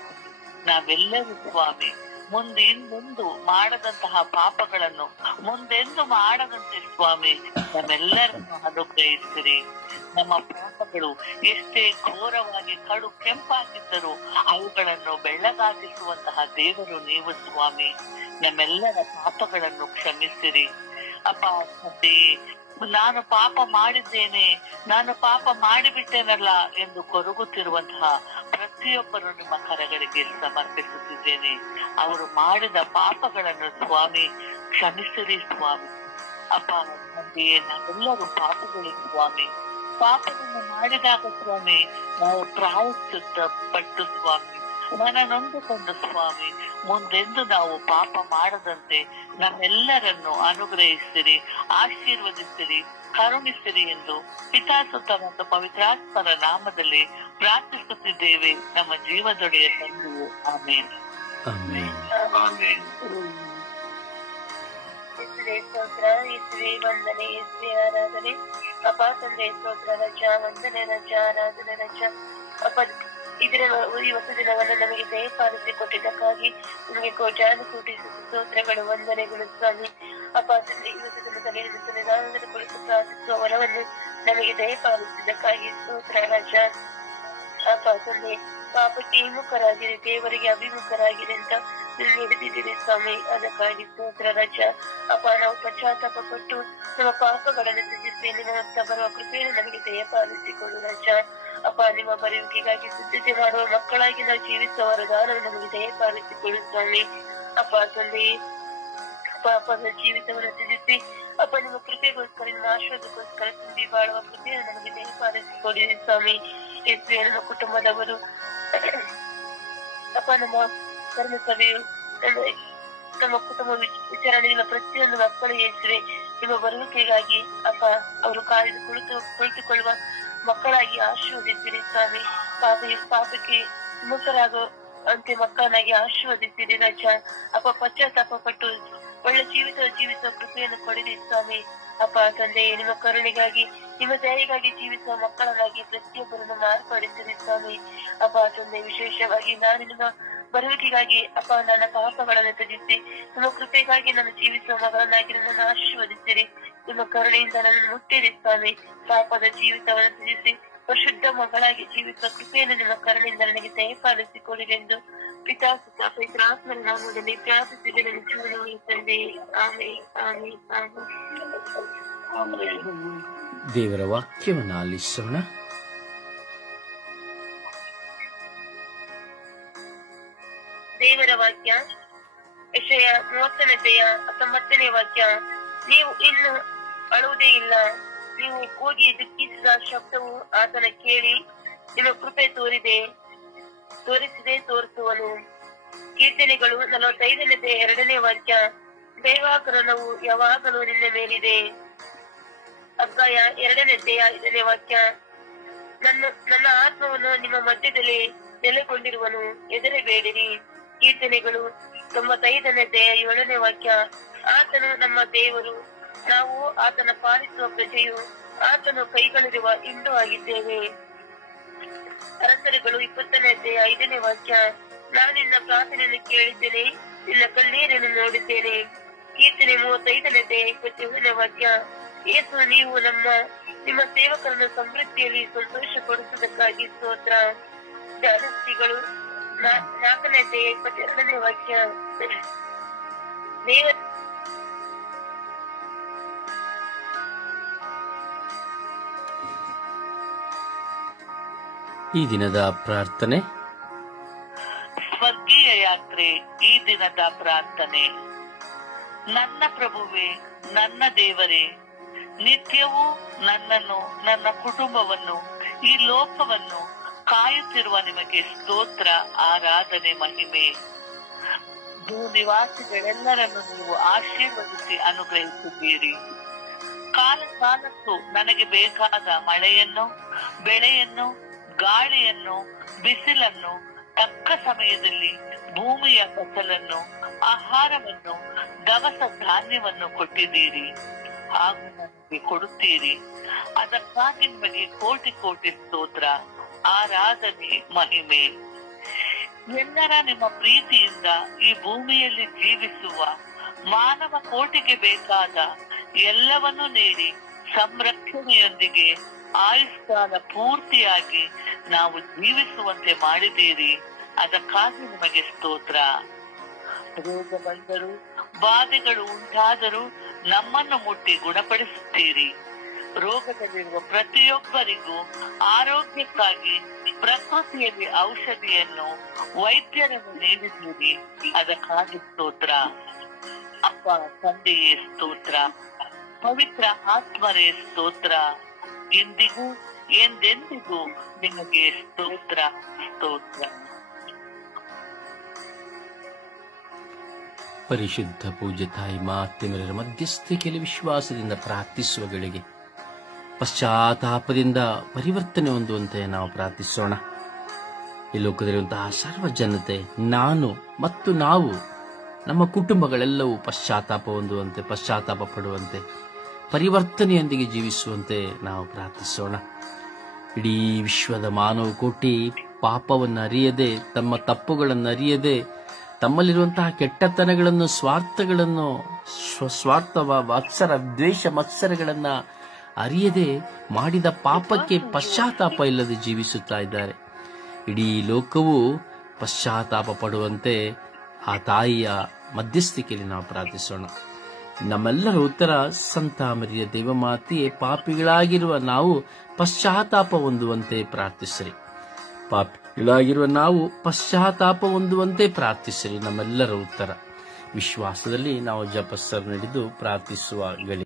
ನಾವೆಲ್ಲರೂ ಸ್ವಾಮಿ ಮುಂದೆಂದು ಮಾಡದಂತಹ ಪಾಪಗಳನ್ನು ಮುಂದೆಂದು ಮಾಡದಂತೆ ಸ್ವಾಮಿ ನಮ್ಮೆಲ್ಲರನ್ನು ಅನುಗ್ರಹಿಸಿರಿ. ನಮ್ಮ ಪಾಪಗಳು ಎಷ್ಟೇ ಘೋರವಾಗಿ ಕಡು ಕೆಂಪಾಗಿದ್ದರೂ ಅವುಗಳನ್ನು ಬೆಳ್ಳಗಾಗಿಸುವಂತಹ ದೇವರು ನೀವು ಸ್ವಾಮಿ. ನಮ್ಮೆಲ್ಲರ ಪಾಪಗಳನ್ನು ಕ್ಷಮಿಸಿರಿ. ಅಪ್ಪ ತಂದೆಯೇ, ನಾನು ಪಾಪ ಮಾಡಿದ್ದೇನೆ, ನಾನು ಪಾಪ ಮಾಡಿಬಿಟ್ಟೇನಲ್ಲ ಎಂದು ಕೊರಗುತ್ತಿರುವಂತಹ ಪ್ರತಿಯೊಬ್ಬರು ನಿಮ್ಮ ಕರಗಳಿಗೆ ಸಮರ್ಪಿಸುತ್ತಿದ್ದೇನೆ. ಅವರು ಮಾಡಿದ ಪಾಪಗಳನ್ನು ಸ್ವಾಮಿ ಕ್ಷಮಿಸಿರಿ ಸ್ವಾಮಿ. ಅಪ್ಪ ತಂದೆಯೇ, ನಾವೆಲ್ಲರೂ ಪಾಪಗಳು ಸ್ವಾಮಿ. ಪಾಪವನ್ನು ಮಾಡಿದಾಗ ಸ್ವಾಮಿ ನಾವು ಪ್ರಾಯಶ್ಚಿತ್ತ ಪಟ್ಟು ಸ್ವಾಮಿ ಮನ ನೊಂದುಕೊಂಡು ಸ್ವಾಮಿ ಮುಂದೆಂದು ನಾವು ಪಾಪ ಮಾಡದಂತೆ ನಮ್ಮೆಲ್ಲರನ್ನು ಅನುಗ್ರಹಿಸಿರಿ, ಆಶೀರ್ವದಿಸಿರಿ, ಕರುಣಿಸಿರಿ ಎಂದು ಪಿತಾಸುತ್ತ ಮತ್ತು ಪವಿತ್ರಾತ್ಮರ ನಾಮದಲ್ಲಿ ಪ್ರಾರ್ಥಿಸುತ್ತಿದ್ದೇವೆ ನಮ್ಮ ಜೀವದೊಡೆಯ ತಂದೆಯು. ಆಮೇನ್. ಯೇಸುವೆ ಸ್ತೋತ್ರ, ಯೇಸುವೆ ವಂದನೆ, ಯೇಸುವೆ ಆರಾಧನೆ. ಅಪ್ಪ ತಂದೆ ಸ್ತೋತ್ರ, ರಜಾ ವಂದನೆ, ರಜಾ ಆರಾಧನೆ, ರಜಾ. ಅಪ್ಪ ಈ ಹೊಸ ದಿನವನ್ನು ನಮಗೆ ದಯಪಾಲಿಸಿ ಕೊಟ್ಟಿದ್ದಕ್ಕಾಗಿ ನಿಮಗೆ ಕೋಟಿ ಸ್ತೋತ್ರಗಳು, ವಂದನೆಗಳು ಸ್ವಾಮಿ. ಅಪ್ಪ ತಂದೆ ಈ ಹೊಸ ದಿನದಲ್ಲಿ ನಿಧಾನದ ಕುರಿತು ಪ್ರಾರ್ಥಿಸುವ ವರವನ್ನು ನಮಗೆ ದಯಪಾಲಿಸಿದ್ದಕ್ಕಾಗಿ ಸ್ತೋತ್ರ ರಜಾ. ಅಪ್ಪ ತಂದೆ ಪಾಪಕ್ಕೆ ವಿಮುಖರಾಗಿರಿ, ದೇವರಿಗೆ ಅಭಿಮುಖರಾಗಿರಿ ಅಂತ ಹಿಡಿದಿದ್ದೀರಿ ಸ್ವಾಮಿ. ಅದಕ್ಕಾಗಿ ಸ್ತೋತ್ರ ರಾಜ. ಅಪ್ಪ, ನಾವು ಪಶ್ಚಾತ್ತಾಪ ಪಟ್ಟು ನಮ್ಮ ಪಾಪಗಳನ್ನು ತ್ಯಜಿಸಿ ನಿಮ್ಮತ್ತ ಬರುವ ಕೃಪೆಯನ್ನು ನಮಗೆ ದಯಪಾಲಿಸಿಕೊಳ್ಳು ರಾಜ. ಅಪ್ಪ, ನಿಮ್ಮ ಬರುವಿಕೆಗಾಗಿ ಸಿದ್ಧತೆ ಮಾಡುವ ಮಕ್ಕಳಾಗಿ ನಾವು ಜೀವಿಸುವ ವರದಾನವನ್ನು ನಮಗೆ ದಯಪಾಲಿಸಿಕೊಳ್ಳು ಸ್ವಾಮಿ. ಅಪ್ಪ ತಂದೆ, ಪಾಪದ ಜೀವಿತವನ್ನು ತ್ಯಜಿಸಿ ಅಪ್ಪ ನಿಮ್ಮ ಕೃಪೆಗೋಸ್ಕರ, ನಿಮ್ಮ ಆಶೀರ್ವಾದಕ್ಕೋಸ್ಕರ ತುಂಬಿ ಬಾಳುವ ಕೃಪೆಯನ್ನು ನಮಗೆ ದಯಪಾಲಿಸಿಕೊಳ್ಳಿರಿ ಸ್ವಾಮಿ. ಯೇಸುವೆ, ನಮ್ಮ ಕುಟುಂಬದವರು ಅಪ್ಪ, ನಮ್ಮ ಕರ್ಮ ಸಭೆಯು ನಮ್ಮ ಕುಟುಂಬ ವಿಚಾರಣೆಗಳ ಪ್ರತಿಯೊಂದು ಮಕ್ಕಳು ಯೇಸುವೆ ನಿಮ್ಮ ಬರುವಿಕೆಗಾಗಿ ಅಪ್ಪ ಅವರು ಕಾಯ್ದು ಕುಳಿತುಕೊಳ್ಳುವ ಮಕ್ಕಳಾಗಿ ಆಶೀರ್ವದಿಸಿರಿ ಸ್ವಾಮಿ. ಪಾಪಕ್ಕೆ ವಿಮುಖರಾಗುವ ಅಂತೆ ಮಕ್ಕಳನ್ನಾಗಿ ಆಶೀರ್ವದಿಸಿರಿ ರಾಜ. ಅಪ್ಪ, ಪಶ್ಚಾತ್ತಾಪ ಪಟ್ಟು ಒಳ್ಳೆ ಜೀವಿಸುವ ಕೃಪೆಯನ್ನು ಕೊಡಿರಿ ಸ್ವಾಮಿ. ಅಪ್ಪ ತಂದೆ, ನಿಮ್ಮ ಕರುಣೆಗಾಗಿ ನಿಮ್ಮ ದಯೆಗಾಗಿ ಜೀವಿಸುವ ಮಕ್ಕಳನ್ನಾಗಿ ಪ್ರತಿಯೊಬ್ಬರನ್ನು ಮಾರ್ಪಡಿಸಿರಿ ಸ್ವಾಮಿ. ಅಪ್ಪ ತಂದೆ, ವಿಶೇಷವಾಗಿ ನಾನು ನಿಮ್ಮ ಬರುವಿಕೆಗಾಗಿ ಅಪ್ಪ ನನ್ನ ಪಾಪಗಳನ್ನು ತ್ಯಜಿಸಿ ನಿಮ್ಮ ಕೃಪೆಗಾಗಿ ನಾನು ಜೀವಿಸುವ ಮಗಳನ್ನಾಗಿ ನನ್ನನ್ನು ಆಶೀರ್ವದಿಸಿರಿ. ನಿಮ್ಮ ಕರುಣೆಯಿಂದ ನನ್ನನ್ನು ಮುಟ್ಟಿರಿ ಸ್ವಾಮಿ. ಪಾಪದ ಜೀವಿತವನ್ನು ತ್ಯಜಿಸಿ ಪರಿಶುದ್ಧ ಮಗಳಾಗಿ ಜೀವಿಸುವ ಕೃಪೆಯನ್ನು ನಿಮ್ಮ ಕರುಣೆಯಿಂದ ನನಗೆ ದಯಪಾಲಿಸಿಕೊಳ್ಳಿರೆಂದು ಪಿತಾ ಸುತ ಪವಿತ್ರ ಆತ್ಮರ ನಾಮದಲ್ಲಿ ಪ್ರಾರ್ಥಿಸಿದೆ ನನ್ನ ಜೀವನವನ್ನು ತಂದೆ. Amen, amen, amen. ದೇವರ ವಾಕ್ಯವನ್ನು ಆಲಿಸೋಣ. ದೇವರ ವಾಕ್ಯ ಯೆಶಾಯ 30:19 ವಾಕ್ಯ. ನೀವು ಇನ್ನು ಅಳುವುದೇ ಇಲ್ಲ, ನೀವು ಕೂಗಿ ದುಃಖಿಸಿದ ಶಬ್ದವು ಆತನ ಕೇಳಿ ನಿಮ್ಮ ಕೃಪೆ ತೋರಿಸುವನು. ಕೀರ್ತನೆಗಳು 45:2 ವಾಕ್ಯ. ದೈವಾಕರಣವು ಯಾವಾಗಲೂ ನಿನ್ನ ಮೇಲಿದೆ. ಅಧ್ಯಾಯ 2:5 ವಾಕ್ಯ. ನನ್ನ ಆತ್ಮವನ್ನು ನಿಮ್ಮ ಮಧ್ಯದಲ್ಲಿ ನೆಲೆಗೊಂಡಿರುವನು, ಹೆದರಬೇಡಿರಿ. ಕೀರ್ತನೆಗಳು 95:7 ವಾಕ್ಯ. ಆತನು ನಮ್ಮ ದೇವರು, ನಾವು ಆತನ ಪಾಲಿಸುವ ಪ್ರಜೆಯು, ಆತನು ಕೈಗಳಿರುವ ಹಿಂಡು ಆಗಿದ್ದೇವೆ. ಅರಸರುಗಳು 20:5 ವಾಕ್ಯ. ನಾನು ನಿನ್ನ ಪ್ರಾರ್ಥನೆಯನ್ನು ಕೇಳಿದ್ದೇನೆ, ನಿನ್ನ ಕಣ್ಣೀರನ್ನು ನೋಡಿದ್ದೇನೆ. ಕೀರ್ತನೆ 35:27 ವಾಕ್ಯ. ಯೇಸು, ನೀವು ನಿಮ್ಮ ಸೇವಕರನ್ನು ಸಮೃದ್ಧಿಯಲ್ಲಿ ಸಂತೋಷ ಪಡಿಸುವುದಕ್ಕಾಗಿ ಸ್ತೋತ್ರ. ಜ್ಞಾನಸ್ತಿಗಳು 4:22 ವಾಕ್ಯ. ಈ ದಿನದ ಪ್ರಾರ್ಥನೆ. ಸ್ವರ್ಗೀಯ ಯಾತ್ರೆ. ಈ ದಿನದ ಪ್ರಾರ್ಥನೆ. ನನ್ನ ಪ್ರಭುವೇ, ನನ್ನ ದೇವರೇ, ನಿತ್ಯವೂ ನನ್ನನ್ನು, ನನ್ನ ಕುಟುಂಬವನ್ನು, ಈ ಲೋಕವನ್ನು ಕಾಯುತ್ತಿರುವ ನಿಮಗೆ ಸ್ತೋತ್ರ, ಆರಾಧನೆ, ಮಹಿಮೆ. ಭೂನಿವಾಸಿಗಳೆಲ್ಲರನ್ನು ನೀವು ಆಶೀರ್ವದಿಸಿ ಅನುಗ್ರಹಿಸಿದ್ದೀರಿ. ಕಾಲಕ್ಕೂ ನನಗೆ ಬೇಕಾದ ಮಳೆಯನ್ನು, ಬೆಳೆಯನ್ನು, ಗಾಳಿಯನ್ನು, ಬಿಸಿಲನ್ನು, ತಕ್ಕ ಸಮಯದಲ್ಲಿ ಭೂಮಿಯ ಫಸಲನ್ನು, ಆಹಾರವನ್ನು, ದವಸ ಧಾನ್ಯವನ್ನು ಕೊಟ್ಟಿದ್ದೀರಿ ಹಾಗೂ ನನಗೆ ಕೊಡುತ್ತೀರಿ. ಅದಕ್ಕಾಗಿ ನಿಮಗೆ ಕೋಟಿ ಕೋಟಿ ಸ್ತೋತ್ರ, ಆರಾಧನೆ, ಮಹಿಮೆ. ಎಲ್ಲರ ನಿಮ್ಮ ಪ್ರೀತಿಯಿಂದ ಈ ಭೂಮಿಯಲ್ಲಿ ಜೀವಿಸುವ ಮಾನವ ಕೋಟಿಗೆ ಬೇಕಾದ ಎಲ್ಲವನ್ನೂ ನೀಡಿ ಸಂರಕ್ಷಣೆಯೊಂದಿಗೆ ಆಯುಷ್ಕಾಲ ಪೂರ್ತಿಯಾಗಿ ನಾವು ಜೀವಿಸುವಂತೆ ಮಾಡಿದ್ದೀರಿ. ಅದಕ್ಕಾಗಿ ನಿಮಗೆ ಸ್ತೋತ್ರ. ರೋಗ ಬಂದರೂ, ಬಾಧೆಗಳು ಉಂಟಾದರೂ ನಮ್ಮನ್ನು ಮುಟ್ಟಿ ಗುಣಪಡಿಸುತ್ತೀರಿ. ರೋಗದಲ್ಲಿರುವ ಪ್ರತಿಯೊಬ್ಬರಿಗೂ ಆರೋಗ್ಯಕ್ಕಾಗಿ ಪ್ರಕೃತಿಯಲ್ಲಿ ಔಷಧಿಯನ್ನು, ವೈದ್ಯರನ್ನು ನೀಡಿದ್ದೀರಿ. ಅದಕ್ಕಾಗಿ ಸ್ತೋತ್ರ. ಅಪ್ಪ ತಂದೆಯೇ ಸ್ತೋತ್ರ, ಪವಿತ್ರ ಆತ್ಮರೇ ಸ್ತೋತ್ರ. ಇಂದಿಗೂ ಎಂದೆಂದಿಗೂ ನಿಮಗೆ ಸ್ತೋತ್ರ, ಸ್ತೋತ್ರ. ಪರಿಶುದ್ಧ ಪೂಜ್ಯ ತಾಯಿ ಮಾತೆಯರ ಮಧ್ಯಸ್ಥಿಕೆಯಲ್ಲಿ ವಿಶ್ವಾಸದಿಂದ ಪ್ರಾರ್ಥಿಸುವಗಳಿಗೆ ಪಶ್ಚಾತ್ತಾಪದಿಂದ ಪರಿವರ್ತನೆ ಹೊಂದುವಂತೆ ನಾವು ಪ್ರಾರ್ಥಿಸೋಣ. ಈ ಲೋಕದಲ್ಲಿರುವಂತಹ ಸರ್ವ ಜನತೆ, ನಾನು ಮತ್ತು ನಾವು, ನಮ್ಮ ಕುಟುಂಬಗಳೆಲ್ಲವೂ ಪಶ್ಚಾತ್ತಾಪ ಹೊಂದುವಂತೆ, ಪಶ್ಚಾತ್ತಾಪ ಪಡುವಂತೆ, ಪರಿವರ್ತನೆಯೊಂದಿಗೆ ಜೀವಿಸುವಂತೆ ನಾವು ಪ್ರಾರ್ಥಿಸೋಣ. ಇಡೀ ವಿಶ್ವದ ಮಾನವ ಕೋಟಿ ಪಾಪವನ್ನು ಅರಿಯದೆ, ತಮ್ಮ ತಪ್ಪುಗಳನ್ನು ಅರಿಯದೆ, ತಮ್ಮಲ್ಲಿರುವಂತಹ ಕೆಟ್ಟತನಗಳನ್ನು, ಸ್ವಾರ್ಥಗಳನ್ನು, ವಾತ್ಸರ ದ್ವೇಷ ಮತ್ಸರಗಳನ್ನು ಅರಿಯದೆ ಮಾಡಿದ ಪಾಪಕ್ಕೆ ಪಶ್ಚಾತ್ತಾಪ ಇಲ್ಲದೆ ಜೀವಿಸುತ್ತಾ ಇದ್ದಾರೆ. ಇಡೀ ಲೋಕವು ಪಶ್ಚಾತ್ತಾಪ ಪಡುವಂತೆ ಆ ತಾಯಿಯ ಮಧ್ಯಸ್ಥಿಕೆಯಲ್ಲಿ ನಾವು ಪ್ರಾರ್ಥಿಸೋಣ. ನಮ್ಮೆಲ್ಲರ ಉತ್ತರ, ಸಂತ ಮರಿಯ ದೇವಮಾತೆಯೇ, ಪಾಪಿಗಳಾಗಿರುವ ನಾವು ಪಶ್ಚಾತ್ತಾಪ ಹೊಂದುವಂತೆ ಪ್ರಾರ್ಥಿಸಿರಿ. ಪಾಪಿಗಳಾಗಿರುವ ನಾವು ಪಶ್ಚಾತ್ತಾಪ ಹೊಂದುವಂತೆ ಪ್ರಾರ್ಥಿಸಿರಿ. ನಮ್ಮೆಲ್ಲರ ಉತ್ತರ. ವಿಶ್ವಾಸದಲ್ಲಿ ನಾವು ಜಪಸ್ಸರ್ ನಡೆದು ಪ್ರಾರ್ಥಿಸುವ ಗಳಿಗೆ